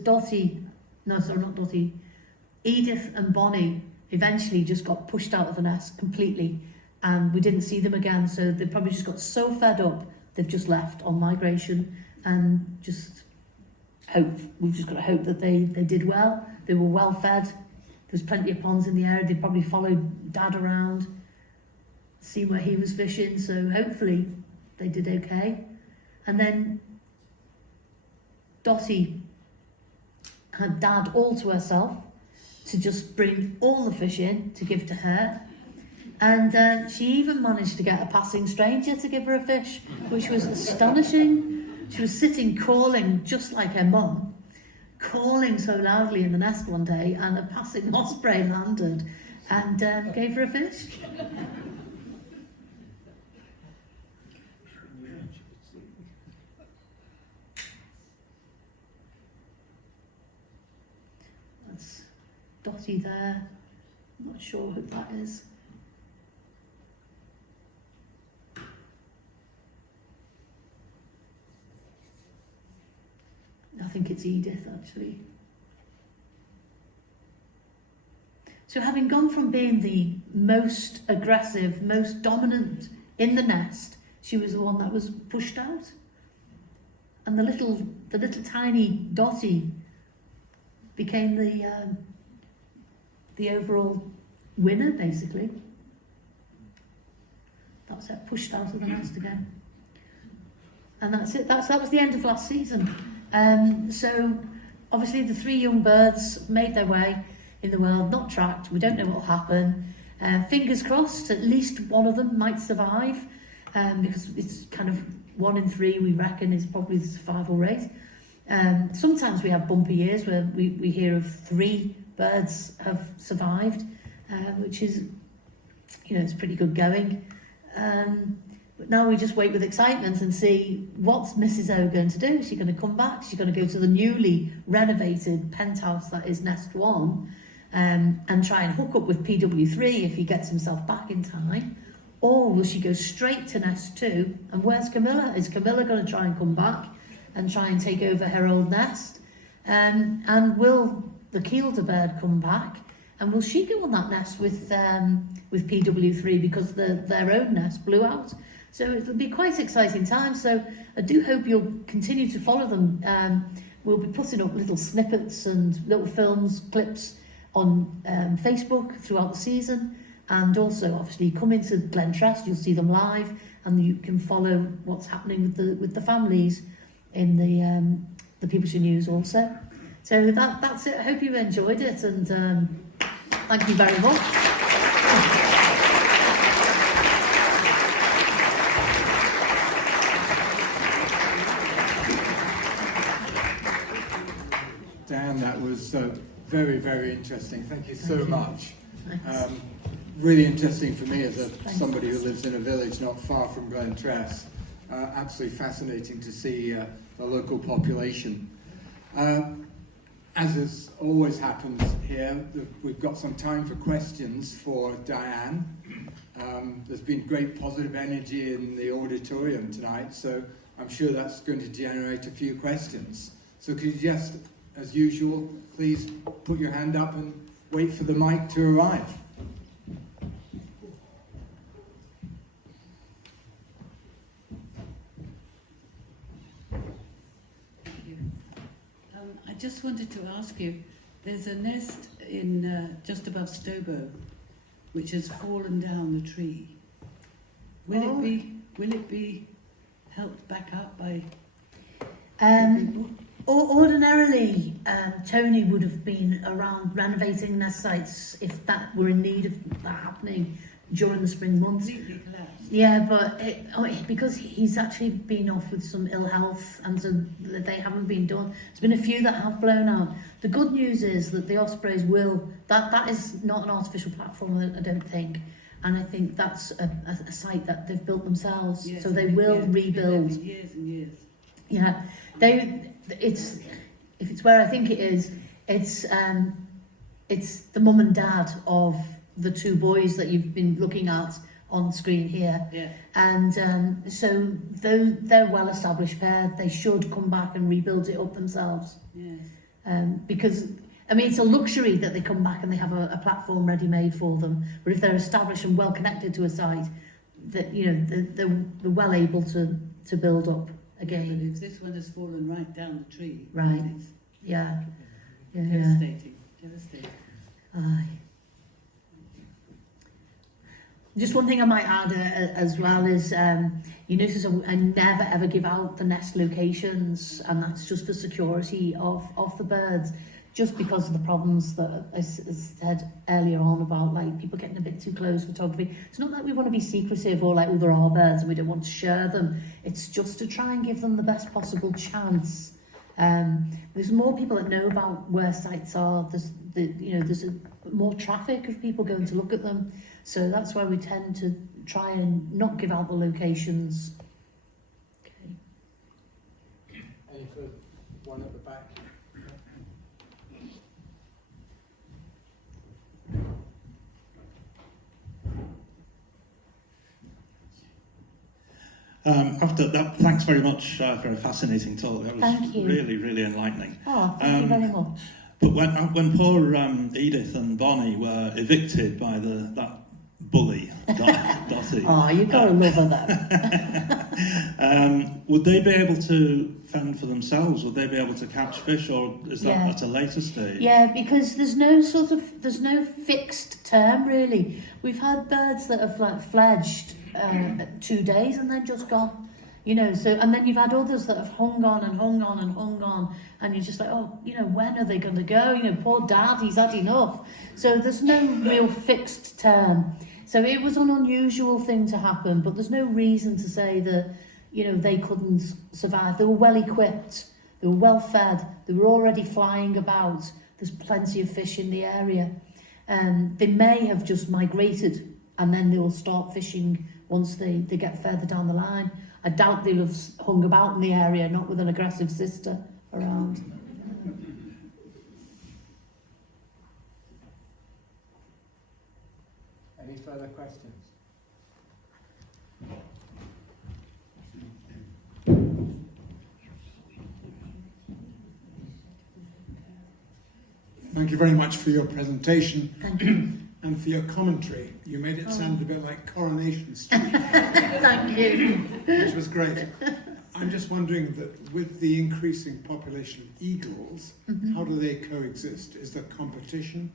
Edith and Bonnie, eventually just got pushed out of the nest completely, and we didn't see them again. So they probably just got so fed up, they've just left on migration, and we've just got to hope that they did well. They were well fed. There's plenty of ponds in the area. They probably followed Dad around, see where he was fishing. So hopefully they did okay. And then Dottie had Dad all to herself to just bring all the fish in to give to her. And she even managed to get a passing stranger to give her a fish, which was astonishing. She was sitting calling just like her mum, calling so loudly in the nest one day, and a passing osprey landed and gave her a fish. That's Dottie there. I'm not sure who that is. I think it's Edith, actually. So having gone from being the most aggressive, most dominant in the nest, she was the one that was pushed out. And the little tiny Dottie became the overall winner, basically. That was it, pushed out of the nest again. And that's it. That was the end of last season. So obviously the 3 young birds made their way in the world, not tracked. We don't know what will happen. Fingers crossed, at least one of them might survive, because it's kind of 1 in 3 we reckon is probably the survival rate. Sometimes we have bumpy years where we hear of 3 birds have survived, which is, it's pretty good going. But now we just wait with excitement and see what's Mrs. O going to do. Is she going to come back? She's going to go to the newly renovated penthouse that is Nest 1 and try and hook up with PW3 if he gets himself back in time? Or will she go straight to Nest 2? And where's Camilla? Is Camilla going to try and come back and try and take over her old nest? And will the Kielder bird come back? And will she go on that nest with PW3 because their own nest blew out? So it'll be quite exciting times. So I do hope you'll continue to follow them. We'll be putting up little snippets and little films, clips on Facebook throughout the season. And also, obviously, come into Glentrest, you'll see them live, and you can follow what's happening with the families in the Peopleshire News also. So that's it. I hope you enjoyed it, and thank you very much. Dan, that was very, very interesting. Thank you so much. Really interesting for me as somebody who lives in a village not far from Glentress. Absolutely fascinating to see the local population. As always happens here, we've got some time for questions for Diane. There's been great positive energy in the auditorium tonight, so I'm sure that's going to generate a few questions. So could you just, as usual, please put your hand up and wait for the mic to arrive. I just wanted to ask you, there's a nest in just above Stobo, which has fallen down the tree. Will it be helped back up by people? Ordinarily, Tony would have been around renovating nest sites if that were in need of that happening during the spring months. Completely collapsed. Yeah, but because he's actually been off with some ill health, and so they haven't been done. There's been a few that have blown out. The good news is that the Ospreys will. That is not an artificial platform, I don't think, and I think that's a site that they've built themselves. Yes, so they will rebuild. For years and years. Yeah, if it's where I think it is, it's the mum and dad of the 2 boys that you've been looking at on screen here. Yeah. And so they're well-established pair. They should come back and rebuild it up themselves. Yes. Because, it's a luxury that they come back and they have a platform ready-made for them. But if they're established and well-connected to a site, that they're well able to build up again. But if this one has fallen right down the tree, Right. It's Yeah. devastating. Devastating. Aye. Just one thing I might add as well is, you notice I never ever give out the nest locations, and that's just for security of the birds, just because of the problems that I said earlier on about like people getting a bit too close, photography. It's not that we want to be secretive or like, oh, there are birds and we don't want to share them. It's just to try and give them the best possible chance. There's more people that know about where sites are. There's more traffic of people going to look at them. So that's why we tend to try and not give out the locations. Okay. Any further? One at the back. After that, thanks very much for a fascinating talk. That was Thank you. really, really enlightening. Oh, thank you very much. But when poor Edith and Bonnie were evicted by that bully, Dottie, Oh, you've got to love her then. would they be able to fend for themselves? Would they be able to catch fish, or is that Yeah. at a later stage? Yeah, because there's no fixed term really. We've had birds that have like fledged 2 days and then just gone, so, and then you've had others that have hung on, and you're just like, oh, when are they going to go? Poor dad, he's had enough. So there's no real fixed term. So it was an unusual thing to happen, but there's no reason to say that, they couldn't survive. They were well equipped, they were well fed, they were already flying about. There's plenty of fish in the area. They may have just migrated and then they will start fishing once they get further down the line. I doubt they'll have hung about in the area, not with an aggressive sister around. Any further questions? Thank you very much for your presentation. Thank you. And for your commentary. You made it sound a bit like Coronation Street, Thank you. which was great. I'm just wondering that with the increasing population of eagles, how do they coexist? Is there competition?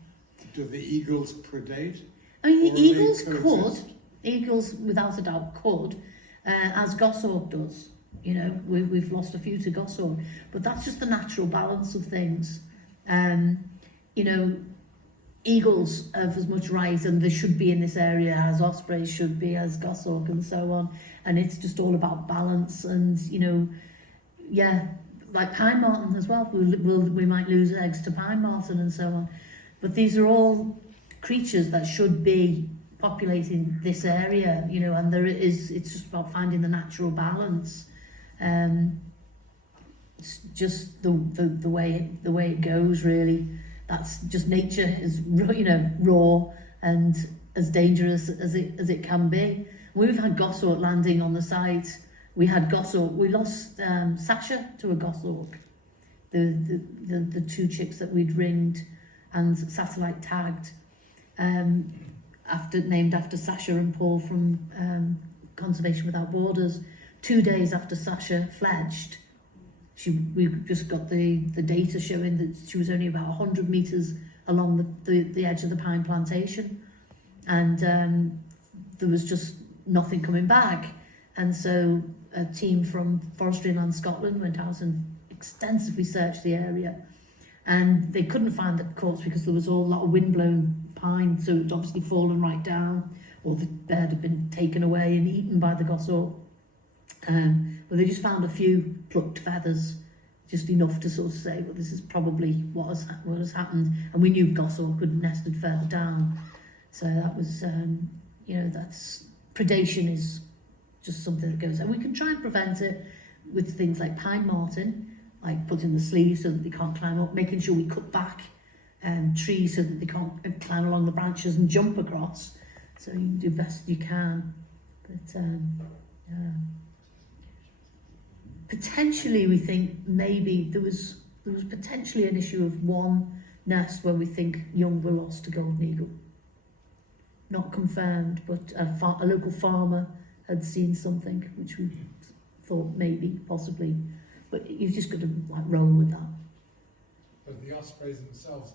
Do the eagles predate? I mean, Or they eagles coexist? Eagles without a doubt could, as goshawk does. We've lost a few to goshawk, but that's just the natural balance of things. Eagles have as much right, and they should be in this area as ospreys should be, as goshawk and so on. And it's just all about balance. And like pine marten as well. We might lose eggs to pine marten and so on. But these are all creatures that should be populating this area, and it's just about finding the natural balance. It's just the way it goes, really. That's just nature is raw and as dangerous as it can be. We've had goshawk landing on the site. We lost Sasha to a goshawk. The two chicks that we'd ringed and satellite tagged, named after Sasha and Paul from Conservation Without Borders. 2 days after Sasha fledged, we just got the data showing that she was only about 100 metres along the edge of the pine plantation, and there was just nothing coming back. And so a team from Forestry and Land Scotland went out and extensively searched the area, and they couldn't find the corpse because there was a lot of windblown pine, so it had obviously fallen right down, or the bird had been taken away and eaten by the goshawk. But they just found a few plucked feathers, just enough to sort of say, well, this is probably what has happened. And we knew goshawk had nested further down. So that was, that's predation is just something that goes. And we can try and prevent it with things like pine marten, like putting the sleeves so that they can't climb up, making sure we cut back trees so that they can't climb along the branches and jump across. So you do best you can. But potentially, we think maybe there was potentially an issue of one nest where we think young were lost to golden eagle. Not confirmed, but a local farmer had seen something which we thought maybe, possibly, but you've just got to roll with that. But the ospreys themselves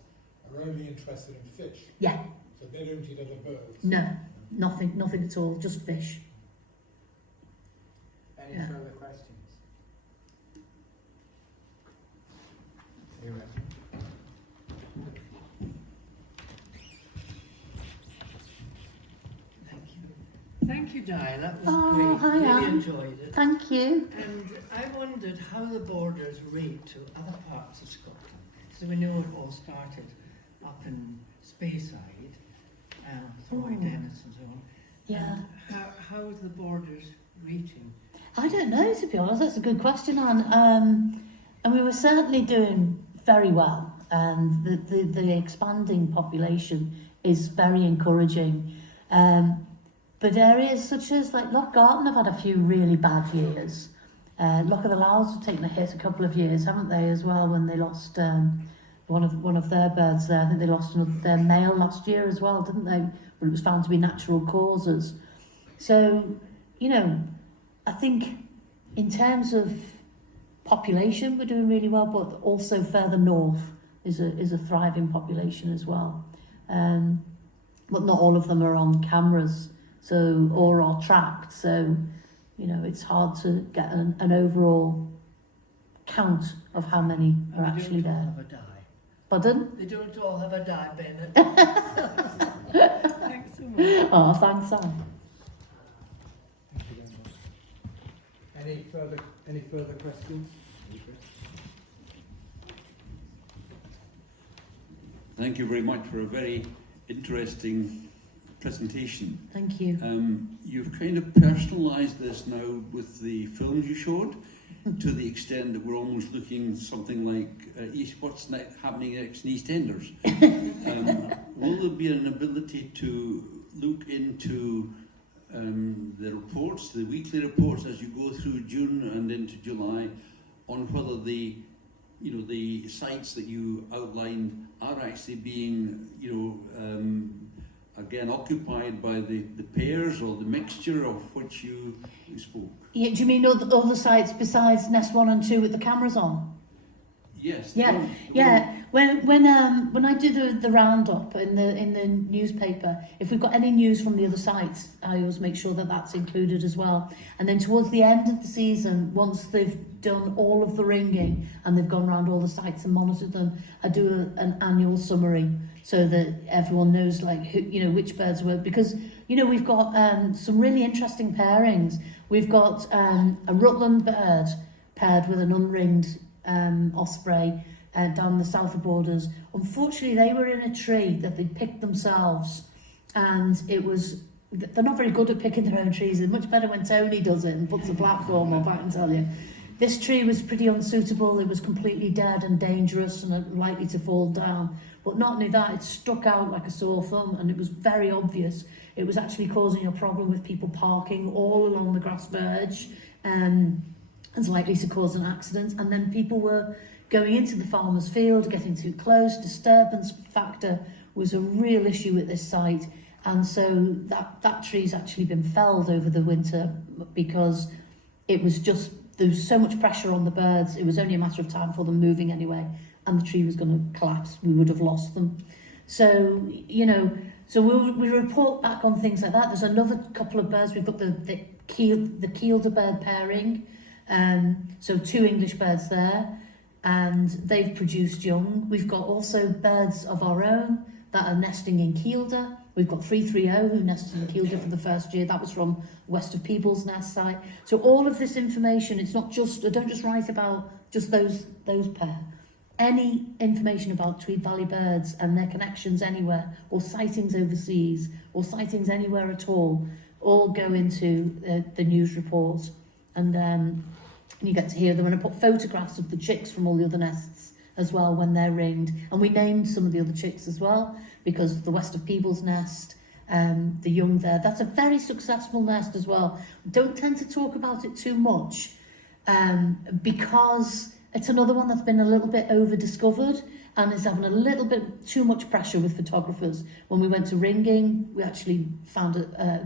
are only interested in fish. Yeah. So they don't eat other birds. No, nothing at all, just fish. Any Yeah. further questions? Here we are. Thank you, Diane. That was Oh, great. hi, Really Anne. enjoyed it. Thank you. And I wondered how the borders rate to other parts of Scotland. So we know it all started up in Speyside, Tweed, Dennis and so on. Yeah. And how is the borders rating? I don't know, to be honest. That's a good question, Anne. And we were certainly doing very well. And the expanding population is very encouraging. But areas such as like Loch Garten have had a few really bad years. Loch of the Lowes have taken a hit a couple of years, haven't they, as well, when they lost one of their birds there. I think they lost their male last year as well, didn't they? But it was found to be natural causes. So, you know, I think in terms of population, we're doing really well, but also further north is a thriving population as well. But not all of them are on cameras, so or are tracked. So, you know, it's hard to get an overall count of how many are And actually they don't all there. have a die. Pardon? They don't all have a die, Bennett. Thanks so much. Oh, thanks, Anne. Thank you very much. Any further questions? Thank you very much for a very interesting presentation. Thank you. You've kind of personalised this now with the films you showed, to the extent that we're almost looking something like what's happening next in EastEnders. Will there be an ability to look into the reports, the weekly reports, as you go through June and into July, on whether the sites that you outlined are actually being, again, occupied by the pairs or the mixture of which you spoke? Yeah, do you mean other sites besides Nest 1 and 2 with the cameras on? Yes. Yeah. When I do the roundup in the newspaper, if we've got any news from the other sites, I always make sure that that's included as well. And then towards the end of the season, once they've done all of the ringing and they've gone around all the sites and monitored them, I do an annual summary so that everyone knows which birds were, because we've got some really interesting pairings. We've got a Rutland bird paired with an unringed osprey down the south of Borders. Unfortunately, they were in a tree that they picked themselves, and they're not very good at picking their own trees. It's much better when Tony does it and puts a platform up, I can tell you. This tree was pretty unsuitable. It was completely dead and dangerous and likely to fall down. But not only that, it stuck out like a sore thumb, and it was very obvious. It was actually causing a problem with people parking all along the grass verge, and it's likely to cause an accident. And then people were going into the farmer's field, getting too close. Disturbance factor was a real issue at this site, and so that tree's actually been felled over the winter because there was so much pressure on the birds. It was only a matter of time for them moving anyway, and the tree was going to collapse. We would have lost them. So we report back on things like that. There's another couple of birds. We've got the Kielder bird pairing, so 2 English birds there, and they've produced young. We've got also birds of our own that are nesting in Kielder. We've got 330 who nested in Kielder for the first year. That was from west of Peebles Nest site. So all of this information, I don't just write about just those pair. Any information about Tweed Valley birds and their connections anywhere, or sightings overseas, or sightings anywhere at all go into the news reports, and you get to hear them. And I put photographs of the chicks from all the other nests as well when they're ringed, and we named some of the other chicks as well, because the west of Peebles nest, the young there, that's a very successful nest as well. Don't tend to talk about it too much, because it's another one that's been a little bit over-discovered and is having a little bit too much pressure with photographers. When we went to ringing, we actually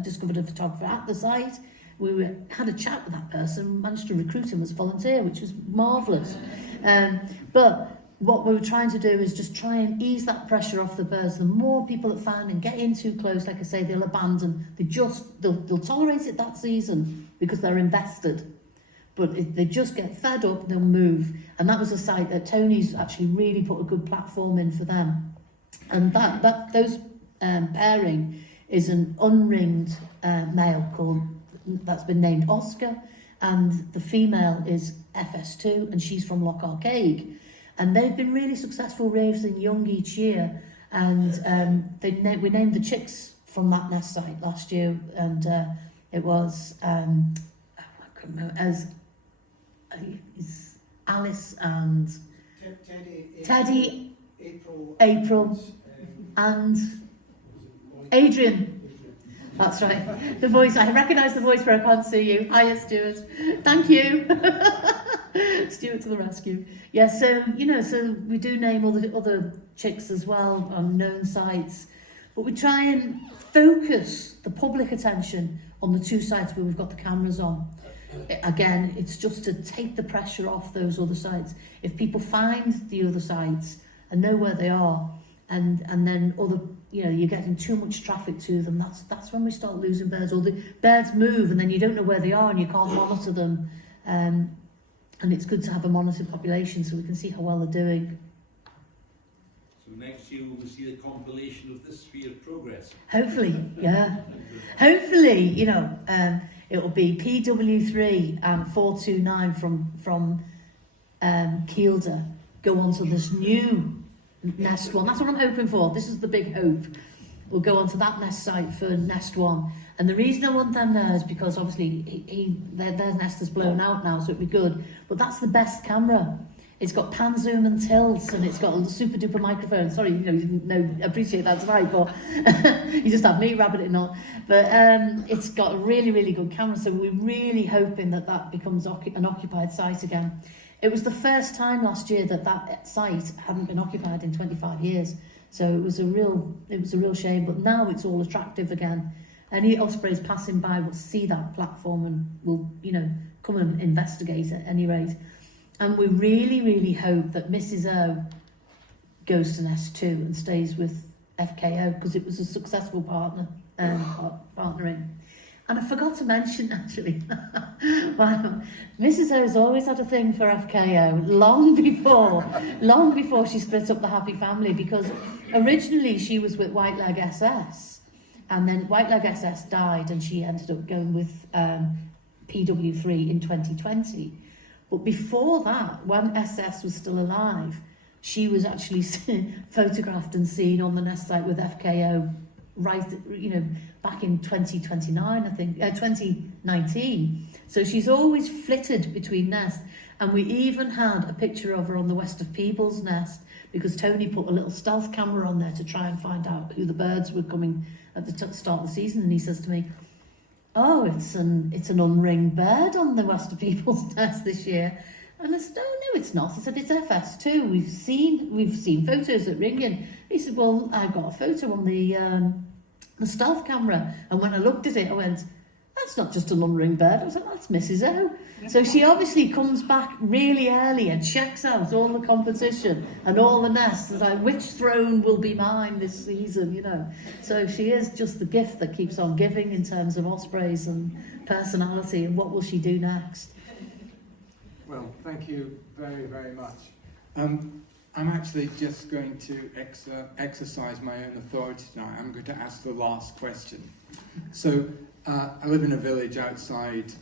discovered a photographer at the site. We had a chat with that person, managed to recruit him as a volunteer, which was marvellous. But what we were trying to do is just try and ease that pressure off the birds. The more people that find and get in too close, like I say, they'll abandon. They'll tolerate it that season because they're invested. But if they just get fed up, they'll move. And that was a site that Tony's actually really put a good platform in for them. And those pairing is an unringed male that's been named Oscar, and the female is FS2, and she's from Loch Arkaig. And they've been really successful raising young each year, and we named the chicks from that nest site last year, and it was I couldn't remember, it's Alice and Teddy, April, and Adrian. That's right. The voice, I recognise the voice, but I can't see you. Hiya, Stuart. Thank you. Stuart to the rescue. Yeah, so, so we do name all the other chicks as well on known sites. But we try and focus the public attention on the 2 sites where we've got the cameras on. Again, it's just to take the pressure off those other sites. If people find the other sites and know where they are, and then you're getting too much traffic to them, that's when we start losing birds, or the birds move and then you don't know where they are and you can't monitor them. And it's good to have a monitored population so we can see how well they're doing. So next year we'll see the compilation of this sphere of progress. Hopefully, yeah. Hopefully, it'll be PW3 and 429 from Kielder go on to this new nest one. That's what I'm hoping for. This is the big hope. We'll go onto that nest site for nest 1. And the reason I want them there is because obviously their nest is blown out now, so it'd be good. But that's the best camera. It's got pan zoom and tilts, and it's got a super duper microphone. Sorry, you didn't appreciate that tonight, but you just had me rabbiting on. But it's got a really, really good camera, so we're really hoping that becomes an occupied site again. It was the first time last year that site hadn't been occupied in 25 years. So it was a real shame, but now it's all attractive again. Any ospreys passing by will see that platform and will, come and investigate at any rate. And we really, really hope that Mrs. O goes to nest 2 and stays with FKO, because it was a successful partnering. And I forgot to mention, actually, wow, Mrs. O's always had a thing for FKO long before she split up the happy family, because originally she was with Whiteleg SS, and then Whiteleg SS died and she ended up going with PW3 in 2020. But before that, when SS was still alive, she was actually photographed and seen on the nest site with FKO back in 2029, I think, 2019. So she's always flitted between nests. And we even had a picture of her on the West of Peebles nest, because Tony put a little stealth camera on there to try and find out who the birds were coming at the start of the season. And he says to me, "Oh, it's an unringed bird on the West of Peebles nest this year." And I said, "Oh, no, it's not." I said, "It's FS2. We've seen photos at ringing." He said, "Well, I got a photo on the stealth camera, and when I looked at it, I went, that's not just an unringed bird." I was like, "That's Mrs. O." So she obviously comes back really early and checks out all the competition and all the nests. It's like, which throne will be mine this season, So she is just the gift that keeps on giving in terms of ospreys and personality, and what will she do next? Well, thank you very, very much. I'm actually just going to exercise my own authority tonight. I'm going to ask the last question. So, I live in a village outside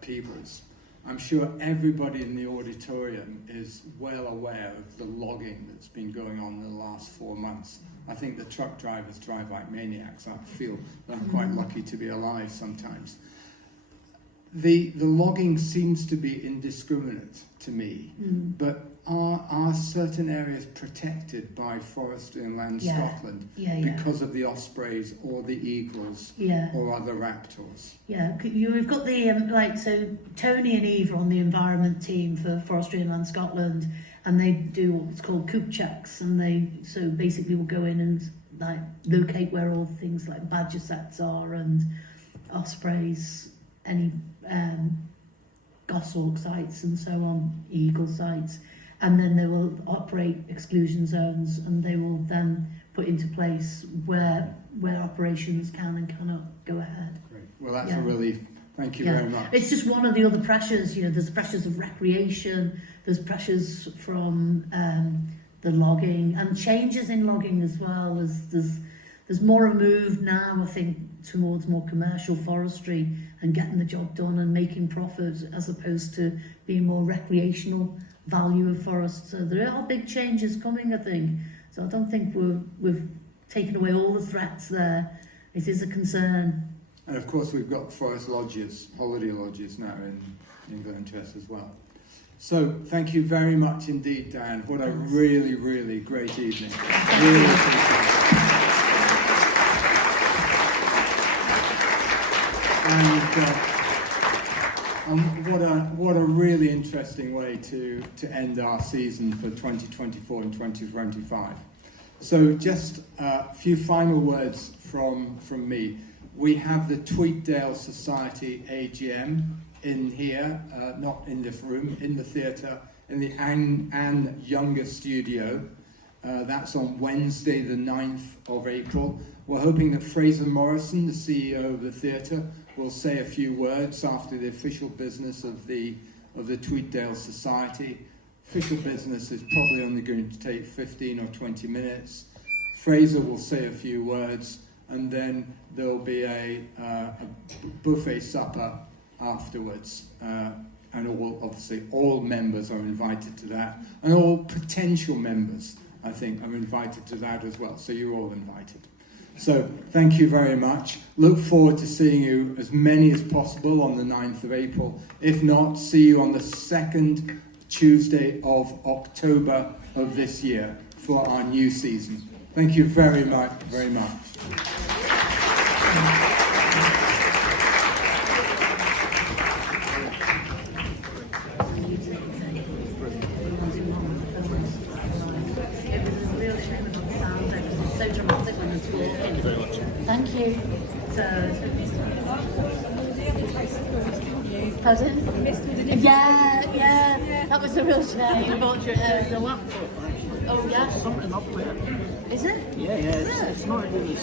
Peebles. I'm sure everybody in the auditorium is well aware of the logging that's been going on in the last 4 months. I think the truck drivers drive like maniacs. I feel that I'm quite lucky to be alive sometimes. The logging seems to be indiscriminate to me, but are certain areas protected by Forestry and Land Scotland because of the ospreys or the eagles or other raptors? Yeah, we've got the so Tony and Eve are on the environment team for Forestry and Land Scotland, and they do what's called coop checks, and they basically will go in and locate where all things like badger sets are and ospreys, any goshawk sites and so on, eagle sites. and then they will operate exclusion zones, and they will then put into place where operations can and cannot go ahead. Great. Well, that's Yeah. a relief. Thank you Yeah. very much. It's just one of the other pressures, you know, there's pressures of recreation, there's pressures from the logging, and changes in logging as well. There's more a move now, I think, towards more commercial forestry and getting the job done and making profit, as opposed to being more recreational value of forests. So there are big changes coming, I think. So I don't think we've taken away all the threats there. It is a concern. And of course, we've got forest lodges, holiday lodges now in Glenchess as well. So thank you very much indeed, Diane. What a really, really great evening. Really appreciate it. And what a really interesting way to end our season for 2024 and 2025. So just a few final words from me. We have the Tweeddale Society AGM in here, not in this room, in the theatre, in the Anne Younger studio. That's on Wednesday, the 9th of April. We're hoping that Fraser Morrison, the CEO of the theatre, will say a few words after the official business of the Tweeddale Society. Official business is probably only going to take 15 or 20 minutes. Fraser will say a few words, and then there'll be a buffet supper afterwards. And obviously all members are invited to that, and all potential members, I think, are invited to that as well. So you're all invited. So thank you very much. Look forward to seeing you, as many as possible, on the 9th of April. If not, see you on the 2nd Tuesday of October of this year for our new season. Thank you very much, very much. Thank you. Pardon? Yeah, that was a real shame. The laptop. Oh, yeah. Something up there. Is it? Yeah, it's not really